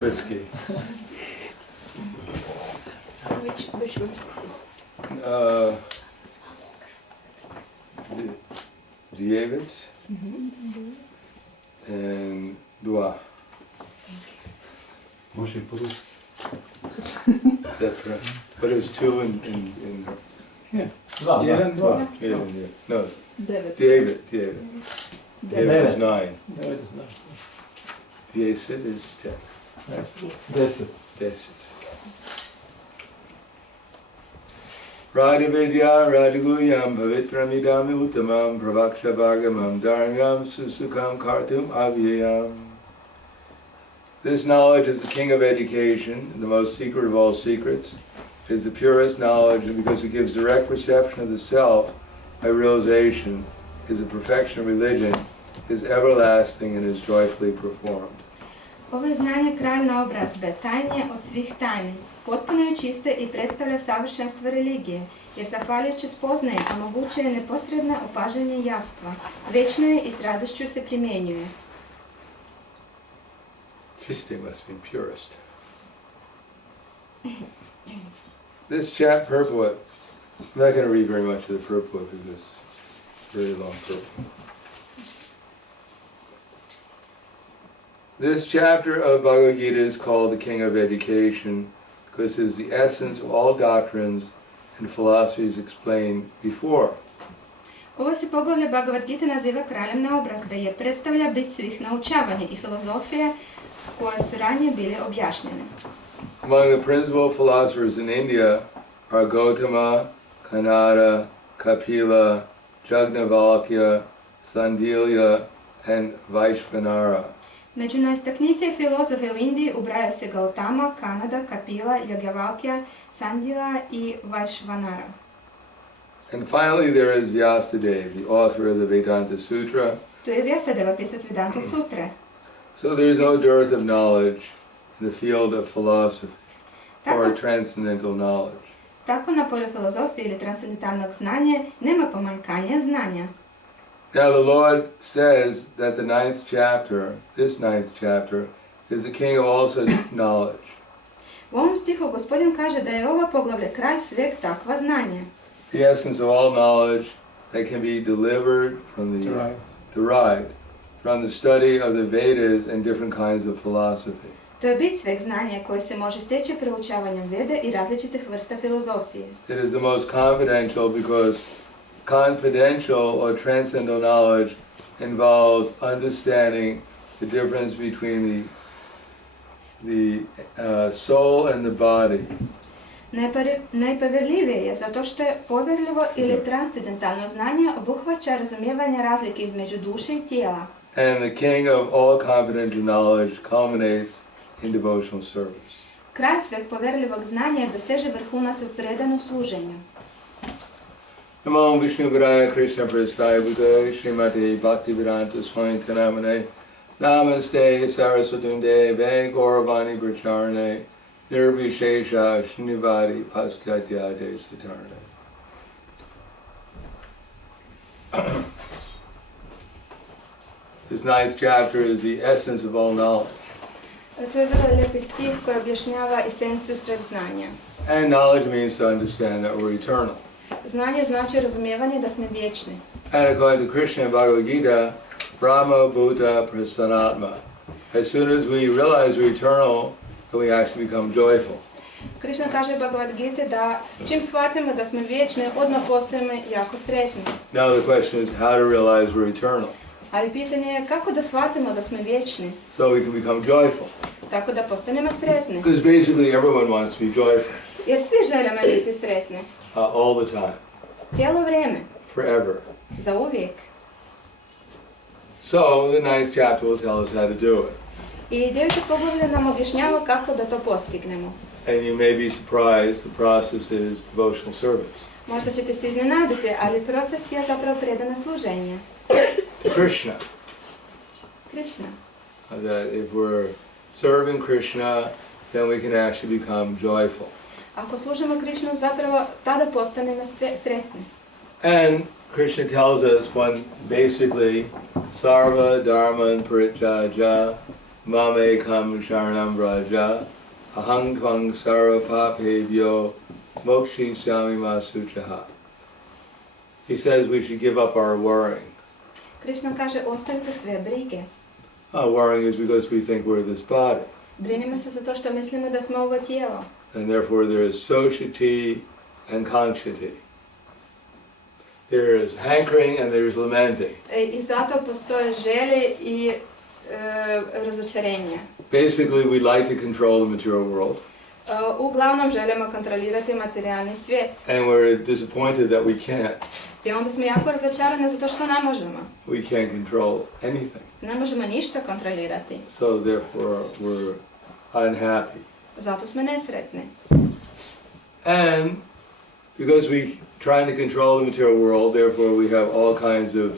Whiskey. Which verse is this? David and Dua. Moshe Puru. That's right. But it was two in Yeah. Dua. No, David. David was 9. David is 9. David is 10. That's it. That's it. Radavidya Radaguyam Pavitramidam Uttamam Pravakshavargamam Dharmyam Susukam Kartum Avyayam. This knowledge is the king of education, the most secret of all secrets, is the purest knowledge, and because it gives direct perception of the self by realization, is the perfection of religion, is everlasting and is joyfully performed. Ovo je znanje kralj naobrazbe, tajnije od svih tajni. Potpuno je čiste i predstavlja savršenstvo religije, jer zahvaljujući spoznaje omogućuje neposredno opažanje javstva. Večno je i s radošću se primjenjuje. Chiste must mean purest. This purport, I'm not going to read very much of the purport because it's a very long purport. This chapter of Bhagavad Gita is called the King of Education because it is the essence of all doctrines and philosophies explained before. Ovo se poglavlje Bhagavad Gita naziva kraljem naobrazbe jer predstavlja bit svih naučavanja i filozofije koje su ranije bile objašnjene. Among the principal philosophers in India are Gautama, Kanada, Kapila, Jagnavalkya, Sandilya, and Vaishvanara. Među najistaknitije filozofe u Indiji ubrajaju se Gautama, Kanada, Kapila, Jagnavalkya, Sandila i Vaishvanara. And finally there is Vyasadeva, the author of the Vedanta Sutra. Tu je Vyasadeva, pisac Vedanta Sutre. So there is no dearth of knowledge in the field of philosophy or transcendental knowledge. Tako na polju filozofije ili transcendentalnog znanja nema pomanjkanja znanja. Now the Lord says that the 9th chapter, this 9th chapter, is the king of all such knowledge. U ovom stihu Gospodin kaže da je ovo poglavlje kralj sveg takva znanja. The essence of all knowledge that can be derived from the study of the Vedas and different kinds of philosophy. To je bit sveg znanja koje se može steći proučavanjem Vede i različitih vrsta filozofije. It is the most confidential because confidential or transcendental knowledge involves understanding the difference between the soul and the body. Najpovjerljivije je zato što je povjerljivo ili transcendentalno znanje obuhvaća razumijevanje razlike između duše i tijela. And the king of all confidential knowledge culminates in devotional service. Kralj sveg povjerljivog znanja doseže vrhunac u predanom služenju. Namo Vishnu Padaya Krishna Prasthaya Bhutaya Srimati Bhaktivedanta Swami Namane Namaste Saraswatam Deve Gauravani Bracharane Nirvishesha Shnivadi Paskatyade Siddharne. This 9th chapter is the essence of all knowledge. To je vrlo lijepi stih koji objašnjava esenciju sveg znanja. And knowledge means to understand that we're eternal. Znanje znači razumijevanje da smo vječni. And according to Krishna and Bhagavad Gita, Brahma Bhuta Prasanatma. As soon as we realize we're eternal, then we actually become joyful. Krishna kaže Bhagavad Gita da čim shvatimo da smo vječni, odmah postajemo jako sretni. Now the question is how to realize we're eternal. Ali pitanje je kako da shvatimo da smo vječni, So we can become joyful. tako da postanemo sretni. Because basically everyone wants to be joyful. Jer svi želimo biti sretni. All the time. Cijelo vrijeme. Forever. Za uvijek. So the 9th chapter will tell us how to do it. I 9. poglavlje nam objašnjava kako da to postignemo. And you may be surprised, the process is devotional service. Možda ćete se iznenaditi, ali proces je zapravo predano služenje. Krishna. Krishna. That if we're serving Krishna, then we can actually become joyful. Ako služimo Krishnu, zapravo tada postanemo sretni. And Krishna tells us when basically sarva dharman parityaja mame kam sharanam vraja, aham tvang sarvapapebhyo, mokshi syami masuchaha. He says we should give up our worrying. Krishna kaže, ostavite sve brige. Worrying is because we think we're this body. Brinimo se zato što mislimo da smo ovo tijelo. And therefore there is society and conchity. There is hankering and there is lamenting. I zato postoje želje i razočarenje. Basically, we like to control the material world. Uglavnom želimo kontrolirati materijalni svijet. And we're disappointed that we can't. I onda smo jako razočarani zato što ne možemo. We can't control anything. Ne možemo ništa kontrolirati. So therefore we're unhappy. Zato smo nesretni. And because we trying to control the material world, therefore we have all kinds of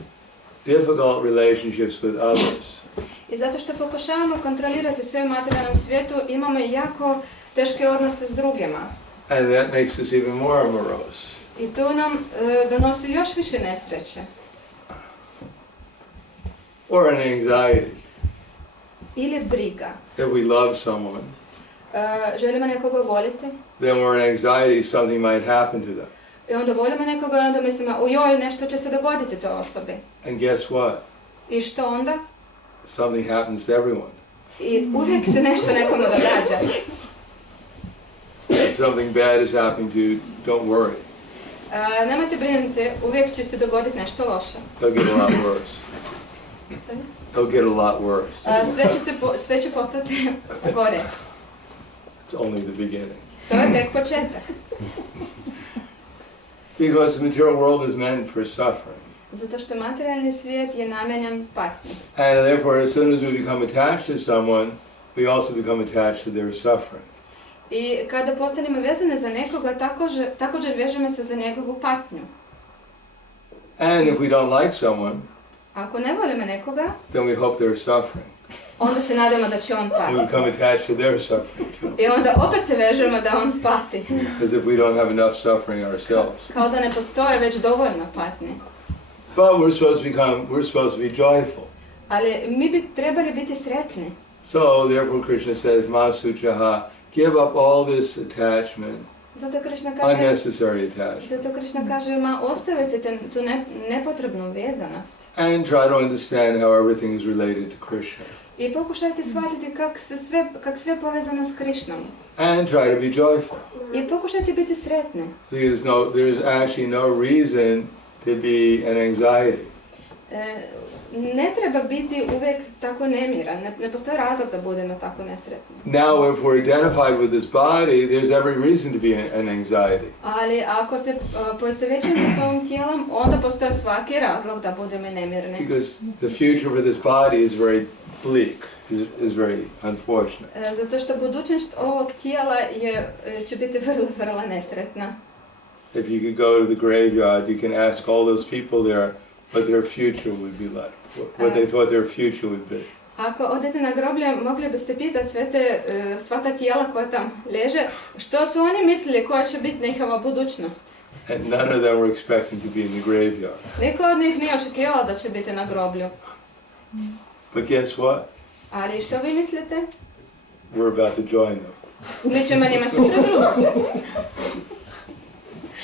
difficult relationships with others. I zato što pokušavamo kontrolirati sve u materijalnom svijetu, imamo jako teške odnose s drugima. And that makes us even more morose. I to nam donosi još više nesreće. Or an anxiety. Ili briga. If we love someone, Želimo nekoga voliti. then we're in anxiety something might happen to them. I onda volimo nekoga i onda mislimo, ojoj, nešto će se dogoditi toj osobi. And guess what? I što onda? Something happens to everyone. I uvijek se nešto nekomu događa. If something bad is happening to you, don't worry. Nemojte brinuti, uvijek će se dogoditi nešto loše. They'll get a lot worse. Sorry? They'll get a lot worse. Sve će postati gore. It's only the beginning. To je tek početak. Because the material world is meant for suffering. Zato što materijalni svijet je namijenjen patnji. And therefore, as soon as we become attached to someone, we also become attached to their suffering. I kada postanemo vezane za nekoga, također vežemo se za njegovu patnju. And if we don't like someone, Ako ne volimo nekoga, then we hope they're suffering. onda se nadamo da će on We patiti. become attached to their suffering too. I onda opet se vežemo da on pati. As if we don't have enough suffering ourselves. Kao da ne postoje već dovoljno patnje. But we're supposed to be joyful. Ali mi bi trebali biti sretni. So therefore Krishna says, Masuchaha, give up all this attachment, Zato Krishna kaže, unnecessary attachment, ma ostavite tu nepotrebnu vezanost. and try to understand how everything is related to Krishna. I pokušajte shvatiti kak sve povezano s Krišnom. And try to be joyful. I pokušajte biti sretni. There's actually no reason to be an anxiety. Ne treba biti uvijek tako nemiran, ne postoji razlog da budemo tako nesretni. Now, if we're identified with this body, there's every reason to be an anxiety. Ali ako se poistovjećujemo s ovim tijelom, onda postoji svaki razlog da budemo nemirni. Because the future for this body is very bleak, is very unfortunate. Zato što budućnost ovog tijela će biti vrlo nesretna. If you could go to the graveyard, you can ask all those people there what their future would be like, what they thought their future would be. Ako odete na groblje, mogli biste pitati sva ta tijela koja tam leže, što su oni mislili koja će biti njihova budućnost. And none of them were expecting to be in the graveyard. Niko od njih nije očekivao da će biti na groblju. But guess what? Ali što vi mislite? We're about to join them. Mi ćemo njima se pridružiti.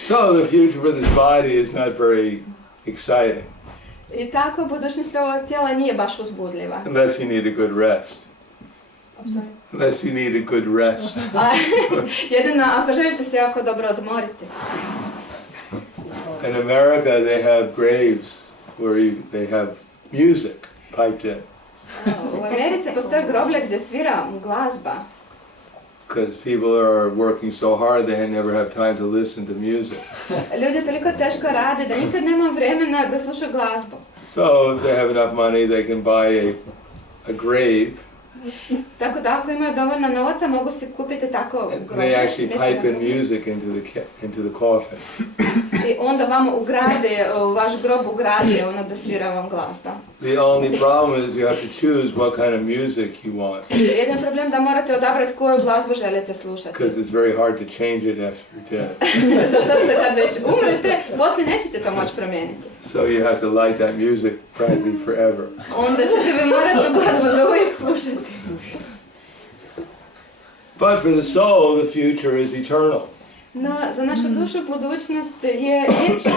So the future for this body is not very exciting. I tako budućnost ovog tijela nije baš uzbudljiva. Unless you need a good rest. Unless you need a good rest. Jedino ako želite se jako dobro odmoriti. In America they have graves where they have music piped in. U Americi postoje groblje gdje svira glazba. Because people are working so hard they never have time to listen to music. Ljudi toliko teško rade da nikad nema vremena da slušaju glazbu. So if they have enough money they can buy a grave. Tako da ako imaju dovoljno novaca mogu si kupiti tako groblje. They actually pipe in music into the coffin. I onda vam ugrade, u vaš grob ugrade ono da svira vam glazba. The only problem is you have to choose what kind of music you want, Jedan problem da morate odabrati koju glazbu želite slušati. because it's very hard to change it after you're dead. Zato što kad već umrete, poslije nećete to moći promijeniti. So you have to like that music practically forever. Onda ćete vi morati tu glazbu za uvijek slušati. But for the soul, the future is eternal. No, za našu dušu budućnost je vječna.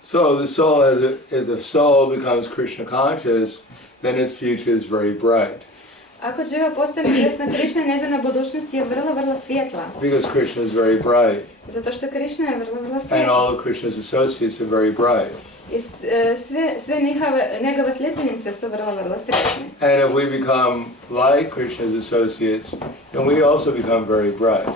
So the soul, as the soul becomes Krishna conscious, then its future is very bright. Ako živa postane svjesna Krišne, njezina budućnost je vrlo, vrlo svjetla. Because Krishna is very bright. Zato što Krišna je vrlo, vrlo And svjetla. all of Krishna's associates are very bright. I sve njegove sljedbenice su vrlo, vrlo sretne. And if we become like Krishna's associates, then we also become very bright.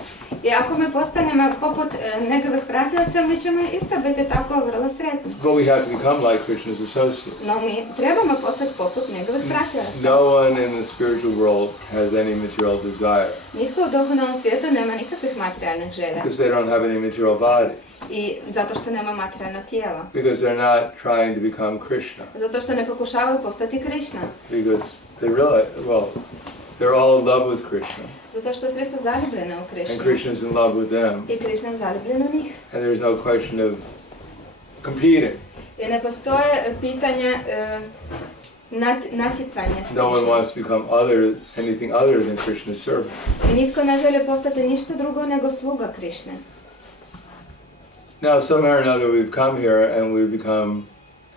I ako mi postanemo poput njegovih pratilaca, mi ćemo isto biti tako vrlo sretni. But we have to become like Krishna's associates. No mi trebamo postati poput njegovih pratilaca. No one in the spiritual world has any material desire, Nitko u duhovnom svijetu nema nikakvih materijalnih želja. because they don't have any material body, I zato što nema materijalno tijelo. because they're not trying to become Krishna, Zato što ne pokušavaju postati Krišna. because they realize, well, they're all in love with Krishna, Zato što svi su zaljubljeni u and Krišnu. Krishna is in love with them, I Krišna je zaljubljen u njih. and there's no question of competing. I ne postoje pitanje natjecanja s No one Krišnom. wants to become anything other than Krishna's servant. I nitko ne želi postati ništa drugo nego sluga Krišne. Now, somehow or another, we've come here and we've become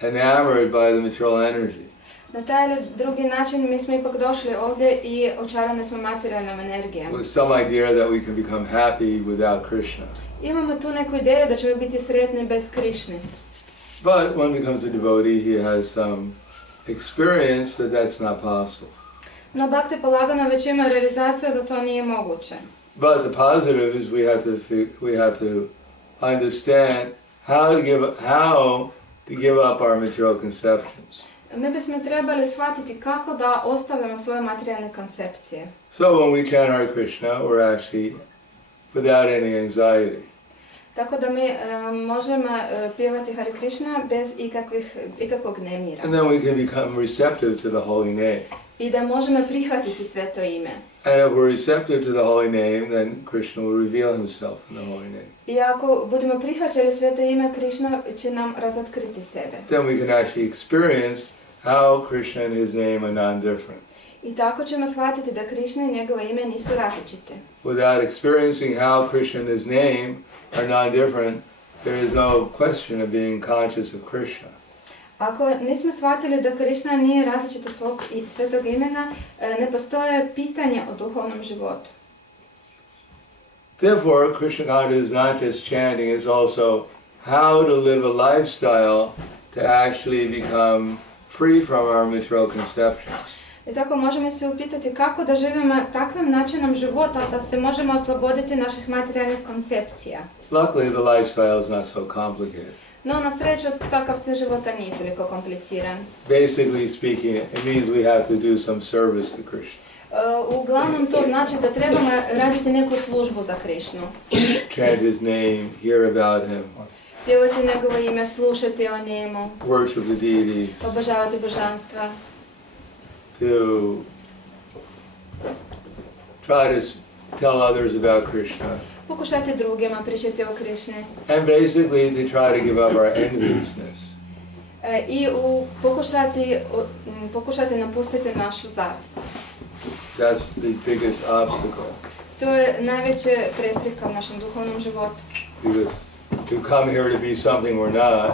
enamored by the material energy. Na taj ili drugi način mi smo ipak došli ovdje i očarani smo materijalnom energijom. With some idea that we can become happy without Krishna. Imamo tu neku ideju da ćemo biti sretni bez Krišne. But when becomes a devotee, he has some experience that that's not possible. No Bhakti polagano već ima realizaciju da to nije moguće. But the positive is we have to understand how to give up our material conceptions. Mi bismo trebali shvatiti kako da ostavimo svoje materijalne koncepcije. So when we chant Hare Krishna, we're actually without any anxiety. Tako da mi možemo pjevati Hare Krishna bez ikakvog nemira. And then we can become receptive to the holy name. I da možemo prihvatiti sve to ime. And if we're receptive to the holy name, then Krishna will reveal himself in the holy name. I ako budemo prihvaćali sve to ime, Krišna će nam razotkriti sebe. Then we can actually experience how Krishna and his name are non-different. I tako ćemo shvatiti da Krišna i njegova ime nisu različite. Without experiencing how Krishna and his name are non-different, there is no question of being conscious of Krishna. Ako nismo shvatili da Krišna nije različit od svog svetog imena, ne postoje pitanje o duhovnom životu. Therefore, Krishna consciousness is not just chanting, it's also how to live a lifestyle to actually become free from our material conceptions. I tako možemo se upitati kako da živimo takvim načinom života da se možemo osloboditi naših materijalnih koncepcija. Luckily, the lifestyle is not so complicated. No, na sreću, takav stil života nije toliko kompliciran. Basically speaking, it means we have to do some service to Krishna. Uglavnom to znači da trebamo raditi neku službu za Krišnu. Chant his name, hear about him, Pjevati njegovo ime, slušati o njemu, worship the deities, obožavati božanstva, to try to tell others about Krishna, pokušati drugima pričati o Krišni and basically to try to give up our enviousness. i pokušati napustiti našu zavist. That's the biggest obstacle. To je najveća prepreka u našem duhovnom životu. Because to come here to be something we're not,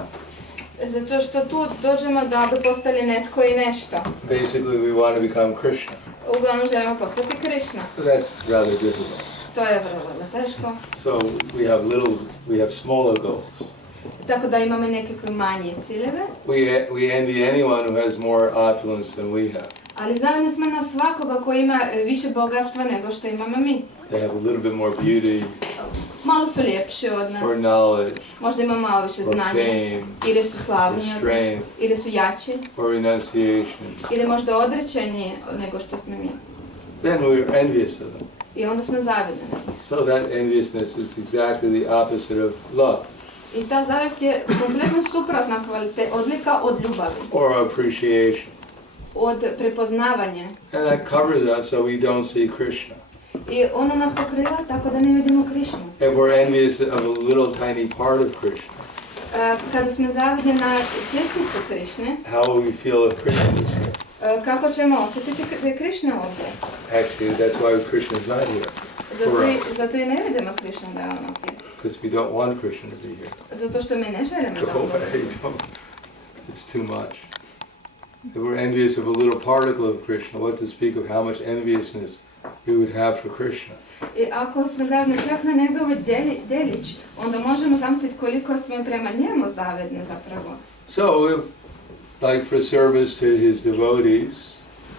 Zato što tu dođemo da bi postali netko i nešto. basically we want to become Krishna. Uglavnom želimo postati Krišna. But that's rather difficult. To je vrlo teško. So we have smaller goals. Tako da imamo nekakve manje ciljeve, We envy anyone who has more opulence than we have. ali zajedno smo na svakoga koji ima više bogatstva nego što imamo mi. They have a little bit more beauty, Malo su ljepši od or nas, knowledge, možda ima malo više or znanja, fame, ili su or slavniji od nas, strength, ili su jači, or renunciation. ili možda određeni nego što smo mi. Then we're envious of them. I onda smo zavidni. So that enviousness is exactly the opposite of love, I ta zavist je kompletno suprotna odlika od ljubavi or appreciation. od prepoznavanja. And that covers us so we don't see Krishna. I ono nas pokriva tako da ne vidimo Krišnu. If we're envious of a little tiny part of Krishna, Kada smo zavidni na česticu Krišne, how will we feel if Krishna is here? kako ćemo osjetiti da je Krišna ovdje? Actually, that's why Krishna is not here. Zato i ne vidimo Krišnu da je on ovdje. Because we don't want Krishna to be here. Zato što mi ne želimo da Go on away, don't. It's too much. If we're envious of a little particle of Krishna, what to speak of how much enviousness we would have for Krishna. I ako smo zavidni čak na njegov delić, onda možemo zamisliti koliko smo prema njemu zavidni zapravo. So, like for service to his devotees,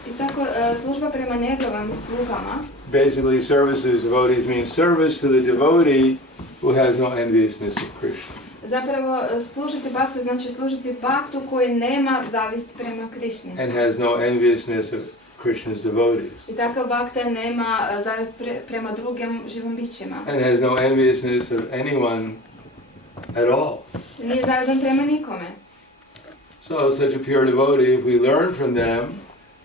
I tako služba prema njegovim slugama, basically service to his devotees means service to the devotee who has no enviousness of Krishna. zapravo služiti bhaktu znači služiti bhaktu koji nema zavist prema Krišni. And has no enviousness of Krishna's devotees. I takav bhakta nema zavist prema drugim živom bićima. And has no enviousness of anyone at all. Nije zavidan prema nikome. So such a pure devotee, if we learn from them,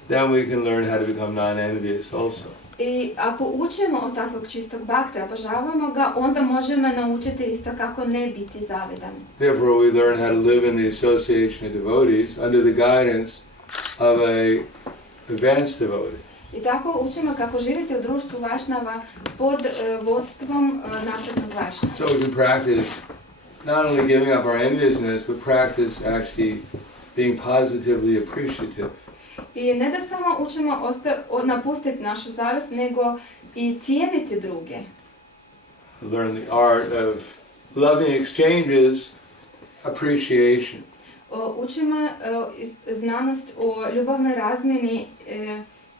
then we can learn how to become non-envious also. I ako učimo od takvog čistog bhakta, obožavamo ga, onda možemo naučiti isto kako ne biti zavidan. Therefore we learn how to live in the association of devotees under the guidance of a advanced devotee. I tako učimo kako živjeti u društvu vašnava pod vodstvom naprednog vašnava. So we can practice not only giving up our enviousness, but practice actually being positively appreciative. I ne da samo učimo napustiti našu zavist, nego i cijeniti druge. Learn the art of loving exchanges, appreciation. Učimo znanost o ljubavnoj razmjeni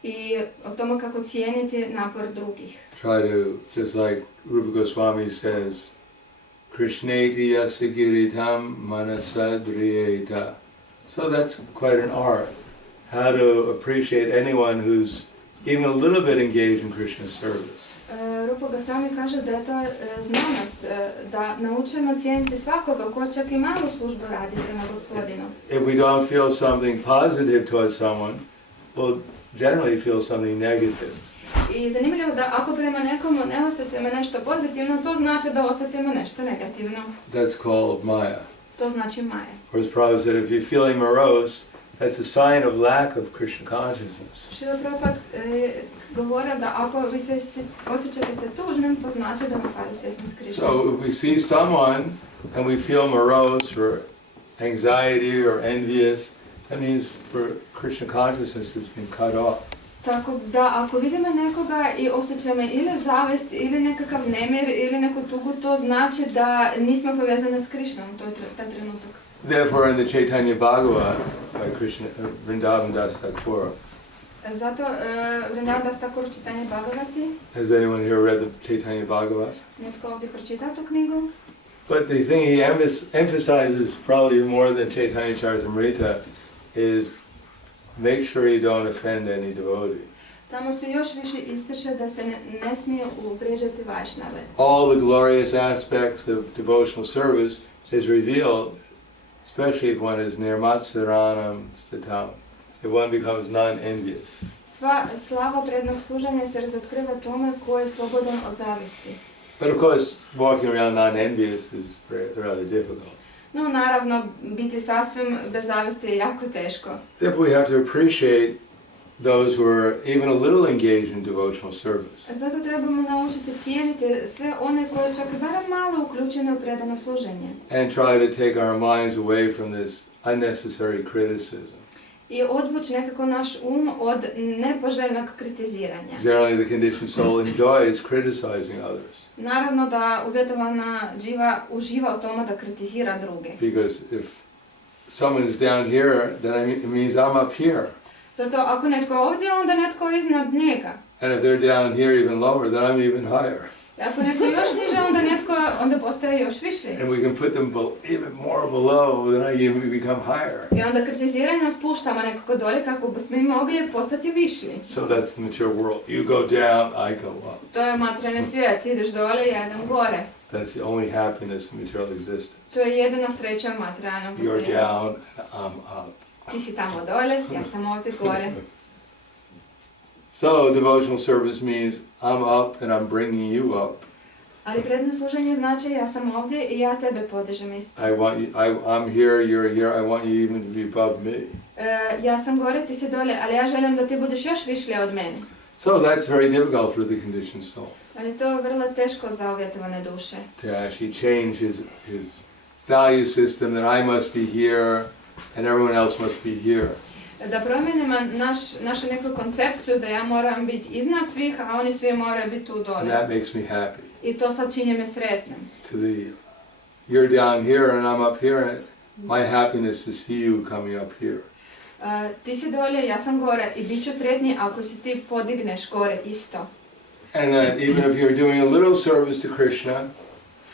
i o tome kako cijeniti napor drugih. Try to, just like Rupa Goswami says, Krishneti yasagiritam manasadriyeta. So that's quite an art. How to appreciate anyone who's even a little bit engaged in Krishna's service. Rupa Goswami kaže da je to znanost, da naučimo cijeniti svakoga ko čak i malu službu radi prema Gospodinu. If we don't feel something positive towards someone, we'll generally feel something negative. I zanimljivo da ako prema nekomu ne osjetimo nešto pozitivno, to znači da osjetimo nešto negativno. That's called Maya. To znači Maja. Or as Prabhu said, if you're feeling morose, that's a sign of lack of Krishna consciousness. Šrila Prabhupada govora da ako vi osjećate se tužnim, to znači da vam fali svjesnost Krišne. So if we see someone and we feel morose or anxiety or envious, that means for Krishna consciousness has been cut off. Tako da ako vidimo nekoga i osjećamo ili zavist ili nekakav nemir ili neku tugu, to znači da nismo povezani s Krišnom u taj trenutak. Therefore in the Chaitanya Bhagavat by Krishna, Vrindavan Das Thakur, Zato Vrindavan Das Thakur čitanje Bhagavati. Has anyone here read the Chaitanya Bhagavat? Netko ovdje pročitao tu knjigu. But the thing he emphasizes probably more than Chaitanya Charitamrita is make sure you don't offend any devotee. Tamo se još više ističe da se ne smije uvrijeđati vašnave. All the glorious aspects of devotional service is revealed, especially if one is nirmatsaranam statam, if one becomes non-envious. Sva slava prednog služenja se razotkriva tome ko je slobodan od zavisti. But of course, walking around non-envious is rather difficult. No, naravno, biti sasvim bez zavisti je jako teško. Therefore we have to appreciate those who are even a little engaged in devotional service. Zato trebamo naučiti cijeniti sve one koje čak barem malo uključene u predano služenje. And try to take our minds away from this unnecessary criticism. I odvući nekako naš od nepoželjnog kritiziranja. Generally the conditioned soul enjoys criticizing others. Naravno da uvjetovana dživa uživa u tome da kritizira druge. Because if someone is down here, then it means I'm up here. Zato ako netko je ovdje, onda netko je iznad njega. And if they're down here even lower, then I'm even higher. I ako netko je još niže, onda postaje još više. And we can put them even more below, then I become higher. I onda kritiziranje spuštamo nekako dolje kako bismo mi mogli postati višli. So that's the material world. You go down, I go up. To je materijalni svijet, ideš dole, ja idem gore. That's the only happiness in material existence. To je jedina sreća u materijalnom You're postojanju. down and I'm up. Ti si tamo dole, ja sam ovdje gore. So devotional service means I'm up and I'm bringing you up. Ali predno služenje znači ja sam ovdje i ja tebe podižem isto. I'm here, you're here, I want you even to be above me. Ja sam gore, ti si dole, ali ja želim da ti budeš još višlje od mene. So that's very difficult for the conditioned soul. Ali to je vrlo teško za uvjetovane duše. To actually change his value system that I must be here and everyone else must be here. Da promijenimo našu neku koncepciju da ja moram biti iznad svih, a oni svi moraju biti tu And dole. that makes me happy. I to sad čini me sretnim. You're down here and I'm up here, and my happiness to see you coming up here. Ti si dolje, ja sam gore i bit ću sretniji ako si ti podigneš gore isto. And that even if you're doing a little service to Krishna,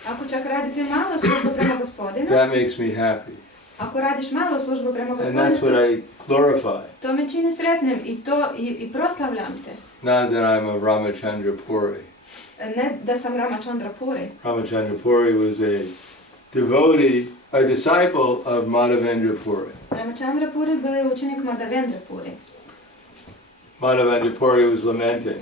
Ako čak radite malo službu prema Gospodinu, that makes me happy. ako radiš malo službu prema And that's what Gospodinu, I glorify. to me čini sretnim i to i proslavljam te. Not that I'm a Ramachandra Puri. Ne da sam Ramachandra Puri. Ramachandra Puri was a devotee, a disciple of Madhavendra Puri. Ramachandra Puri byl je učenik Madhavendra Puri. Madhavendra Puri was lamenting,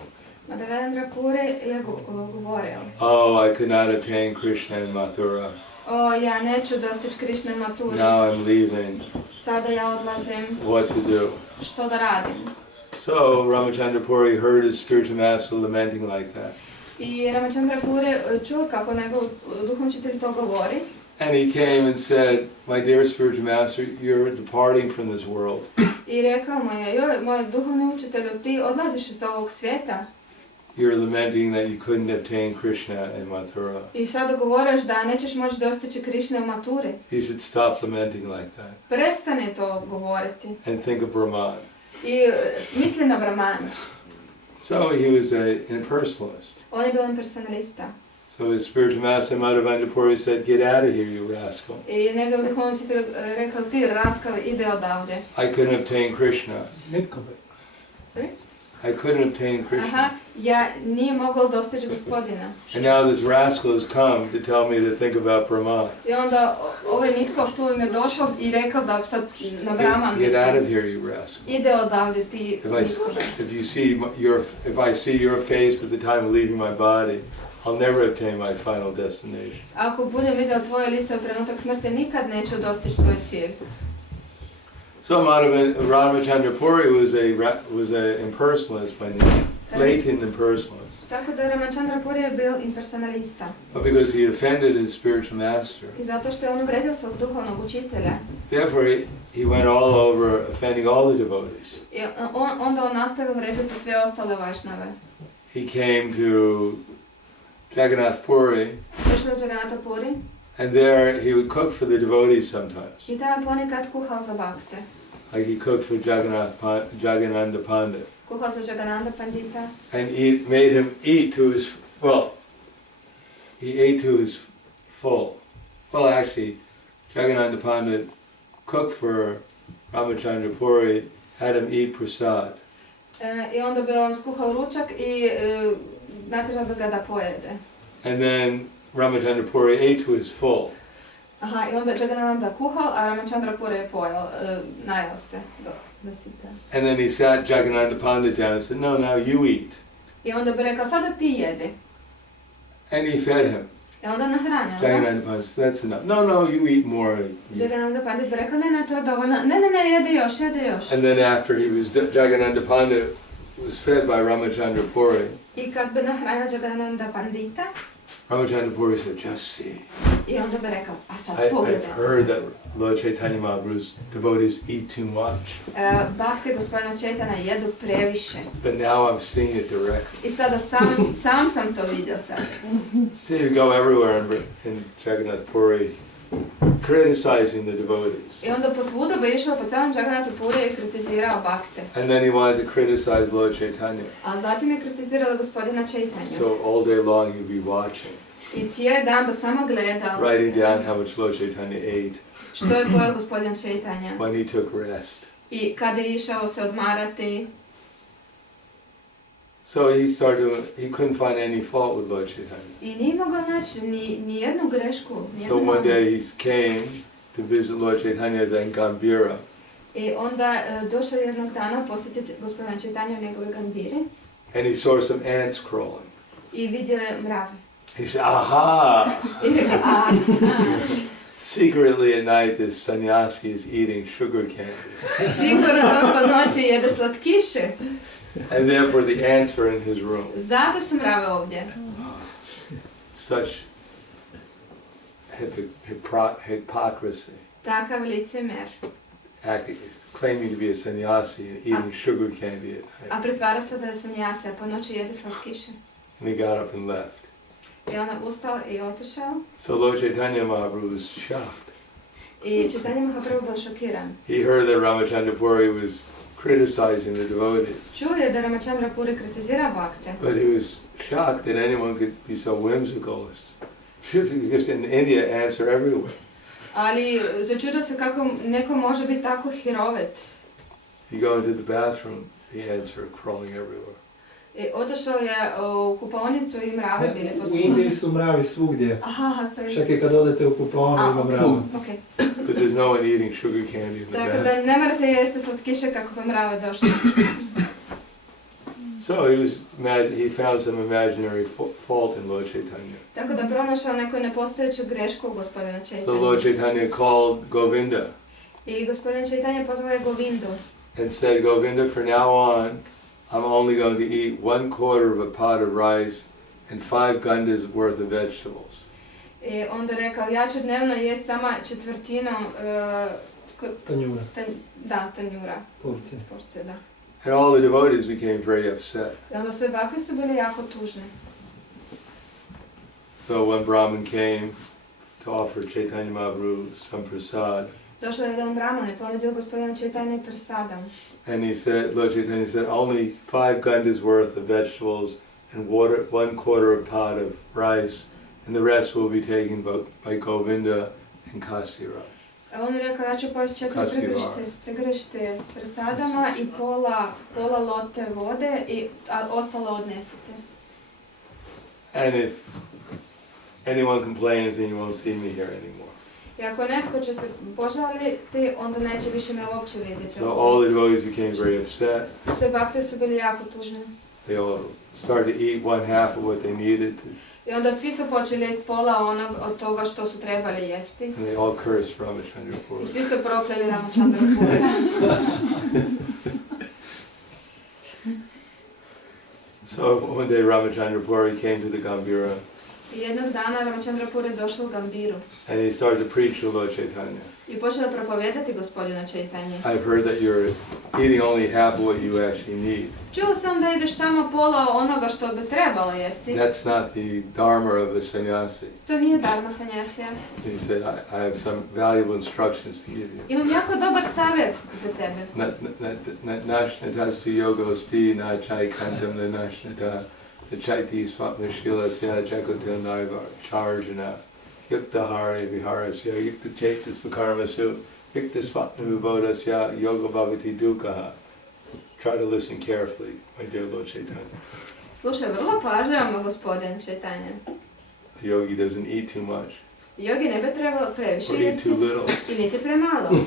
Madhavendra Puri je govorio: oh, I could not attain Krishna in Mathura. O, ja neću dostići Krišne Maturi. Now I'm leaving. Sada ja odlazim. What to do? Što da radim? So Ramachandra Puri heard his spiritual master lamenting like that. I Ramachandra Puri čuo kako njegov duhovni učitelj to govori. And he came and said, my dear spiritual master, you're departing from this world. I rekao mu je: joj, moj duhovni učitelju, ti odlaziš iz ovog svijeta. You're lamenting that you couldn't obtain Krishna in Mathura. I sad govoriš da nećeš moći dostići Krišne u Maturi. You should stop lamenting like that Prestani to govoriti. and think of Brahman. I misli na Brahmana. So he was an impersonalist. On je bio impersonalista. So his spiritual master Madhavendra Puri said, get out of here, you rascal. I njegov duhovni učitelj rekao: ti raskal, ide odavde. I couldn't obtain Krishna. Sorry? I couldn't obtain Krishna. Aha, ja nije mogao dostići Gospodina. And now this rascal has come to tell me to think about Brahman. I onda ovaj Nitkov tu im je došao i rekao da sad na Brahman Get out of mislim. here, you rascal. Ide odavde, ti Nitkove. If I see your face at the time of leaving my body, I'll never obtain my final destination. Ako budem vidio tvoje lice u trenutak smrti, nikad neću dostići svoj cilj. So Ramachandra Puri was a impersonalist by name, latent impersonalist. Tako da Ramachandra Puri je bio impersonalista. But because he offended his spiritual master, I zato što je on uvredio svog duhovnog učitelja. therefore he went all over offending all the devotees. I onda on nastavio vređati sve ostale vajšnave. He came to Jagannath Puri, Došao u Jagannatha Puri and there he would cook for the devotees sometimes. i tamo ponekad kuhao za bakte. Like he cooked for Jagannatha Pandit. Kuhao za Jagannatha Pandita. And made him eat to his, he ate to his full. Well, actually, Jagannatha Pandit cooked for Ramachandra Puri, had him eat prasad. I onda bi on skuhao ručak i natjerao bi ga da pojede. And then Ramachandra Puri ate to his full. Aha, i onda Jagannatha kuhao, a Ramachandra Puri je pojel, najel se do sita. And then he sat Jagannatha Pandit down and said, no, now you eat. I onda bi rekao: sada ti jedi. And he fed him. I onda nahranio ga. Jagannatha Pandit said, that's enough. No, you eat more. Jagannatha Pandit bi rekao: ne, to je dovoljno. Ne, jedi još. And then after Jagannatha Pandit was fed by Ramachandra Puri, I kad bi nahranio Jagannatha Pandita, Ramachandra Puri said, just see. i onda bi rekao: a sad I've pogledaj. heard that Lord Chaitanya Mahaprabhu's devotees eat too much, Bhakti gospodina Chaitanya jedu previše. but now I'm seeing it directly. I sada sam sam to vidio sad. So you go everywhere in Jagannath Puri criticizing the devotees. I onda posvuda bi išao po celom Jagannathu Puri i kritizirao Bhakte. And then he wanted to criticize Lord Chaitanya. A zatim je kritizirao gospodina Chaitanya. So all day long he'd be watching, I cijeli dan bi samo gledao writing down how much Lord Chaitanya ate, što je pojel gospodin Chaitanya. when he took rest. I kada je išao se odmarati. So he couldn't find any fault with Lord Chaitanya. I nije mogao naći ni jednu grešku. So one day he came to visit Lord Chaitanya in Gambhira. I onda došao jednog dana posjetiti gospodina Čajtanja u njegove gambiri and he saw some ants crawling. i vidjeli mrave. He said, aha! I rekao, Secretly at night this sannyasi is eating sugar candy. sigurno on po noći jede slatkiše, And therefore the ants are in his room. zato su mrave ovdje. Such hypocrisy. Takav licemjer. Claiming to be a sannyasi and eating sugar candy at night. A pretvara se da je sanjasi, a po noći jede slatkiše. And he got up and left. I on je ustao i otišao. So Lord Chaitanya Mahaprabhu was shocked. I Čajtanja Mahaprabhu bio šokiran. He heard that Ramachandra Puri was criticizing the devotees. Čuo je da Ramachandra Puri kritizira bakte. But he was shocked that anyone could be so whimsical. Because in India, ants are everywhere. Ali začudio se kako neko može biti tako hirovet. You go into the bathroom, the ants are crawling everywhere. I otišao je u kupaonicu i mrave bili po U Indiji su mravi svugdje. Aha, sorry. Čak i kad odete u kupaonu ima mrava. Okay. But there's no one eating sugar candy in the Tako bathroom. da ne morate jesti slatkiše kako bi mrave došli. So he found some imaginary fault in Lord Chaitanya. Tako da pronašao neku nepostojeću grešku u gospodina So Čajtanja. Lord Chaitanya called Govinda I gospodin Čajtanja pozvao je Govindu. and said, Govinda, from now on, I'm only going to eat 1/4 of a pot of rice and 5 gandas worth of vegetables. I onda rekao, ja ću dnevno jest samo četvrtinu Tanjura, tanjura. porcije. Porcije, da. And all the devotees became very upset. I onda sve bakli su bili jako tužni. So one Brahmin came to offer Chaitanya Mahaprabhu some prasad. Došao je jedan brahman i ponudio gospodinu Čajtanja prasadam. And he said, Lord Chaitanya said, only 5 gandas worth of vegetables and 1/4 a pot of rice, and the rest will be taken by Govinda and Kasiraj. On je rekao, ja ću pojesti 4 pregršte prasadama i pola lote vode, a ostalo odnesete. And if anyone complains, then you won't see me here anymore. I ako netko će se požaliti, onda neće više me uopće vidjeti. So all the devotees became very upset. Sve bakte su bili jako tužni. They all started to eat 1/2 of what they needed to, I onda svi su počeli jesti pola od toga što su trebali jesti. and they all cursed Ramachandra I Puri. svi su prokleli Ramachandra Puri. So one day Ramachandra Puri came to the Gambira I jednog dana Ramachandra Puri došao u Gambiru and he started to preach to Lord Chaitanya. i počeo propovijedati gospodina Čajtanje. I've heard that you're eating only half of what you actually need. Čuo sam da ideš samo pola onoga što bi trebalo jesti. That's not the dharma of a sannyasi. To nije dharma sanjasija. And he said, I have some valuable instructions to give you. Imam jako dobar savjet za tebe. Nashnatastu yogosti na chai kantam na nashnata the chaiti swapnishilasya jagotil naivar charjana yukta hari viharasya yukta chaitis vikarmasu yukta swapna vibodasya yoga bhavati dukkha. Try to listen carefully, my dear Lord Chaitanya. Slušaj vrlo pažljivo, gospodin Čajtanja. The yogi doesn't eat too much Jogi ne bi trebalo previše or eat jesti too little, i niti premalo.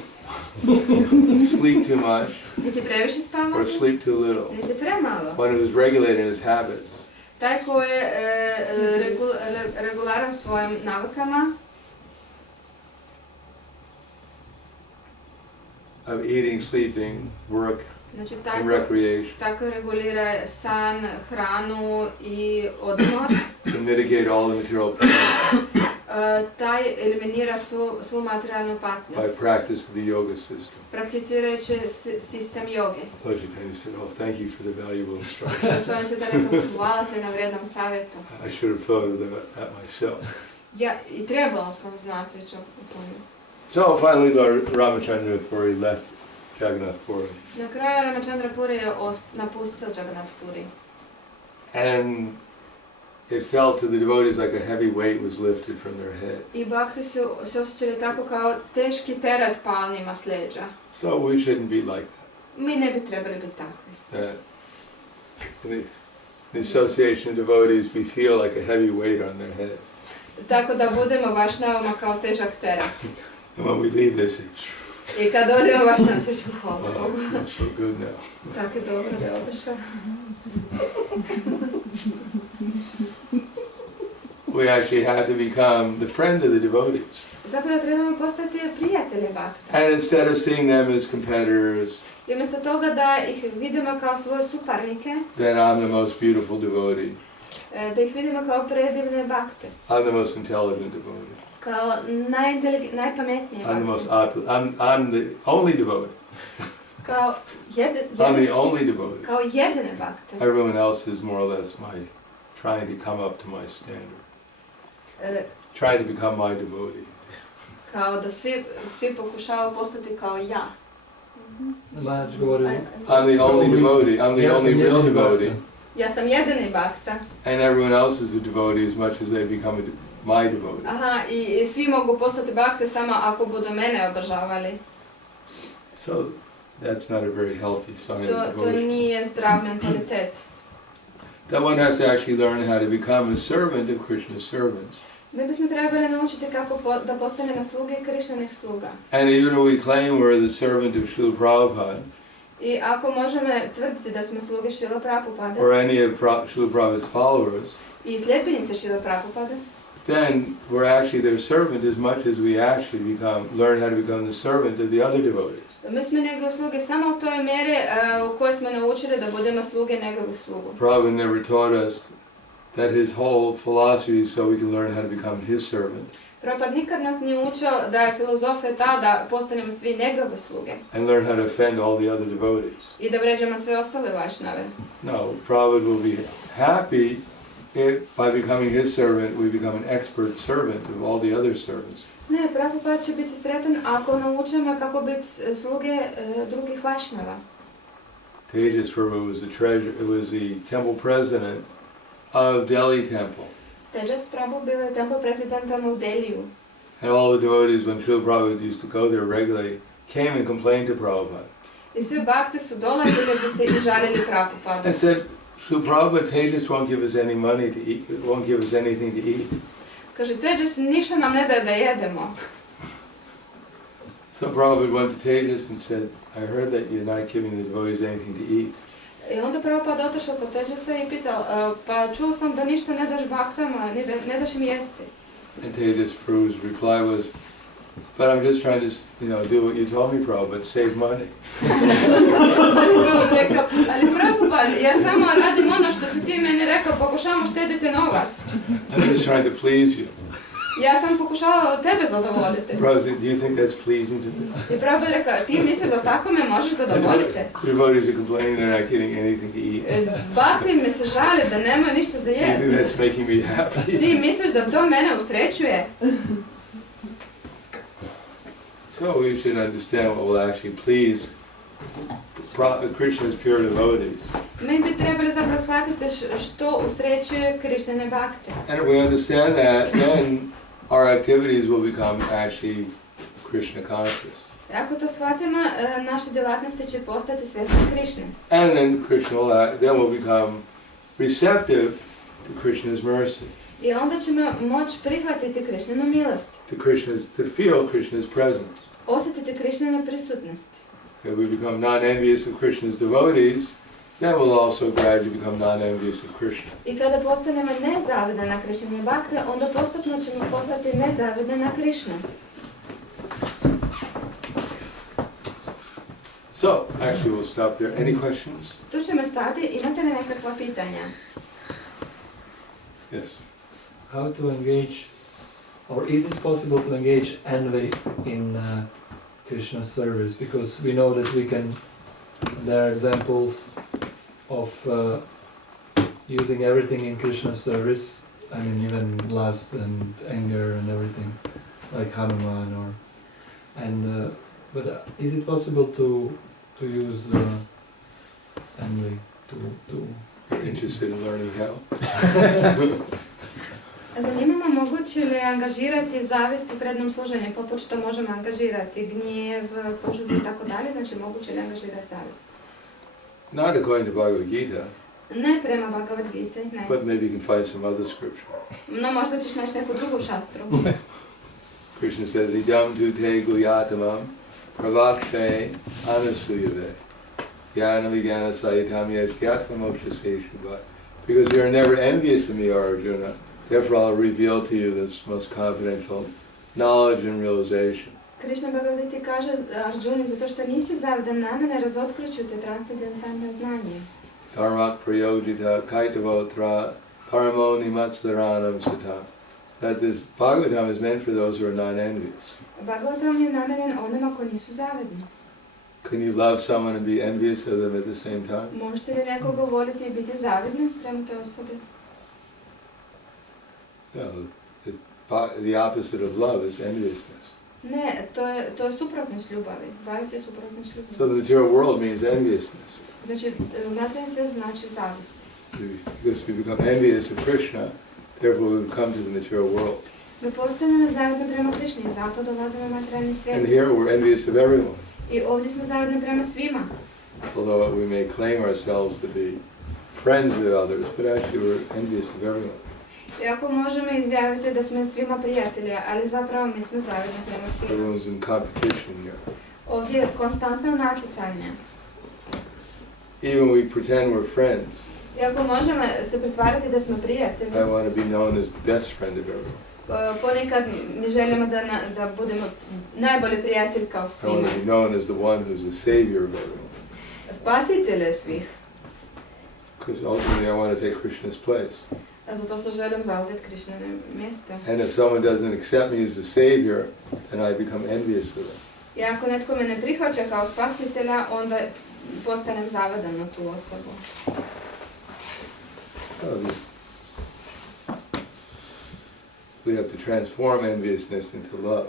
sleep too much Niti previše or spavati, sleep too little. niti premalo. One who's regulating his habits Taj ko je regularan svojim navikama of eating, sleeping, work, znači and recreation tako regulira san, hranu i odmor, to mitigate all the material pain taj eliminira svu materijalnu patnju, by practice of the yoga system. prakticirajući sistem joge. Lord Chaitanya said, oh, thank you for the valuable instruction. Gospodin će da rekao, hvala ti na vrijednom savjetu. I should have thought of that myself. Ja i trebala sam znati već o tome. So finally Lord Ramachandra Puri left Jagannath Puri. Na kraju Ramachandra Puri je napustio Jagannath Puri. And it felt to the devotees like a heavy weight was lifted from their head. I bakti su se osjećali tako kao teški teret pal njima s leđa. So we shouldn't be like that. Mi ne bi trebali biti takvi. In the association of devotees, we feel like a heavy weight on their head. Tako da budemo baš na ovoma kao težak teret. And when we leave, they say, I kad odemo baš na češću, hvala Oh, Bogu. it's so good now. Tako je dobro da je otišao. We actually have to become the friend of the devotees. Zapravo trebamo postati prijatelji bakta. And instead of seeing them as competitors, I umjesto toga da ih vidimo kao svoje suparnike, then I'm the most beautiful devotee. da ih vidimo kao predivne bakte. I'm the most intelligent devotee. Kao najpametnije I'm the most bakte. I'm the only devotee. Kao I'm the only devotee. kao jedine bakte. Everyone else is more or less trying to come up to my standard. Trying to become my devotee. Kao da svi pokušavaju postati kao ja. Mač govori, I'm the only devotee. I'm the ja sam only real jedini devotee. bakta. Ja sam jedini bakta. And everyone else is a devotee as much as they become my devotee. Aha, i svi mogu postati bakte samo ako budu mene obožavali. So that's not a very healthy sign of To devotion. nije zdrav mentalitet. That one has to actually learn how to become a servant of Krishna's servants. Mi bismo trebali naučiti kako da postanemo sluge Krišnanih sluga. And even though we claim we're the servant of Srila Prabhupada, I ako možemo tvrditi da smo sluge Šrila Prabhupada or any of Srila Prabhupada's followers, i sljedbenice Šrila Prabhupada, then we're actually their servant as much as we actually learn how to become the servant of the other devotees. mi smo njegove sluge samo u toj mjeri u kojoj smo naučili da budemo sluge njegovih slugu. Prabhupada never taught us that his whole philosophy is so we can learn how to become his servant Prabhupada nikad nas nije učio da je filozofija ta da postanemo svi njegove sluge and learn how to offend all the other devotees. i da vređamo sve ostale vajšnave. No, Prabhupada will be happy if by becoming his servant we become an expert servant of all the other servants. Ne, Prabhupada će biti sretan ako naučimo kako biti sluge drugih vajšnava. Tejas Prabhu was the temple president of Delhi Temple. Tejas Prabhu bio je temple prezidentom u Deliju. And all the devotees, when Srila Prabhupada used to go there regularly, came and complained to Prabhupada. I svi bakti su dolazili da se i žalili Prabhupada. And said, Srila Prabhupada, Tejas won't give us any money to eat, won't give us anything to eat. Kaže, Tejas ništa nam ne daje da jedemo. So Prabhupada went to Tejas and said, I heard that you're not giving the devotees anything to eat. I onda Prabhupada otišao kod Tejasa i pitao, pa čuo sam da ništa ne daš baktama, ne daš im jesti. And Tejas Prabhu's reply was, but I'm just trying to, do what you told me, Prabhupada, save money. Ali Prabhupada, ja samo radim ono što si ti meni rekao, pokušavam štediti novac. I'm just trying to please you. Ja sam pokušala tebe zadovoljiti. Prabhupada said, do you think that's pleasing to me? I Prabhupada rekao, ti misliš da tako me možeš zadovoljiti? Devotees are complaining they're not getting anything to eat. Bakti mi se žali da nemaju ništa za Do you think jesti. that's making me happy? Ti misliš da to mene usrećuje? So we should understand what will actually please Krishna's pure devotees. Mi bi trebali zapravo shvatiti što usrećuje Krišnine bakte. And if we understand that, then our activities will become actually Krishna conscious. Ako to shvatimo, naše djelatnosti će postati svjesne Krišne. And then then we'll become receptive to Krishna's mercy, I onda ćemo moći prihvatiti Krišninu milost. to feel Krishna's presence. Osjetiti Krišninu prisutnost. If we become non-envious of Krishna's devotees, then we'll also gradually become non-envious of Krishna. I kada postanemo nezavidne na Krišnine bakte, onda postupno ćemo postati nezavidne na Krišnu. So, actually we'll stop there. Any questions? Tu ćemo stati, imate li nekakva pitanja? Yes. how to engage, or is it possible to engage envy in Krishna service? Because we know that there are examples of using everything in Krishna service. I mean, even lust and anger and everything, like Hanuman, but is it possible to use envy to You're interested in learning how? Zanima me, moguće li angažirati zavist u prednom služenju, poput što možemo angažirati gnjev, požudu i tako dalje, znači moguće li angažirati zavist? Not according to Bhagavad Gita, Ne prema Bhagavad Gita, ne. but maybe you can find some other scripture. No možda ćeš naći neku drugu šastru. Krishna says, idam tu te guyatamam, Pravakshe anasuyave. Jnana vijnana sahitam yajgatva moksha shubha. Because you are never envious of me, Arjuna, therefore I'll reveal to you this most confidential knowledge and realization. Кришна Бхагавадгити каже Арджуни, zato što nisi zavidan na mene, razotkriću te transcendentalno znanje. Dharmak prayojita kaitavotra paramo nimatsaranam sata. That this Bhagavatam is meant for those who are non-envious. Bhagavatam je namenjen onima koji nisu zavidni. Can you love someone and be envious of them at the same time? Možete li nekoga voliti i biti zavidni prema toj osobi? No, the opposite of love is enviousness. Ne, to je suprotnost ljubavi. Zavist je suprotnost ljubavi. So the material world means enviousness. Znači, materijalni svijet znači zavist. Because we become envious of Krishna, therefore we come to the material world. Mi postanemo zavidni prema Krišni i zato dolazimo u materijalni And svijet. here we're envious of everyone. I ovdje smo zavidni prema svima. Although we may claim ourselves to be friends with others, but actually we're envious of everyone. Iako možemo izjaviti da smo svima prijatelji, ali zapravo mi smo zavidni prema svima. Everyone's in competition here. Ovdje je konstantno natjecanje. Even we pretend we're friends. Iako možemo se pretvarati da smo prijatelji, I want to be known as the best friend of everyone. ponekad mi želimo da budemo najbolji prijatelj kao I want svima. to be known as the one who's the savior of everyone. Spasitelj svih. Because ultimately I want to take Krishna's place. Zato što želim zauzeti Krišnino mjesto. And if someone doesn't accept me as the savior, then I become envious of them. I ako netko me ne prihvaća kao spasitelja, onda postanem zavidan na tu osobu. We have to transform enviousness into love.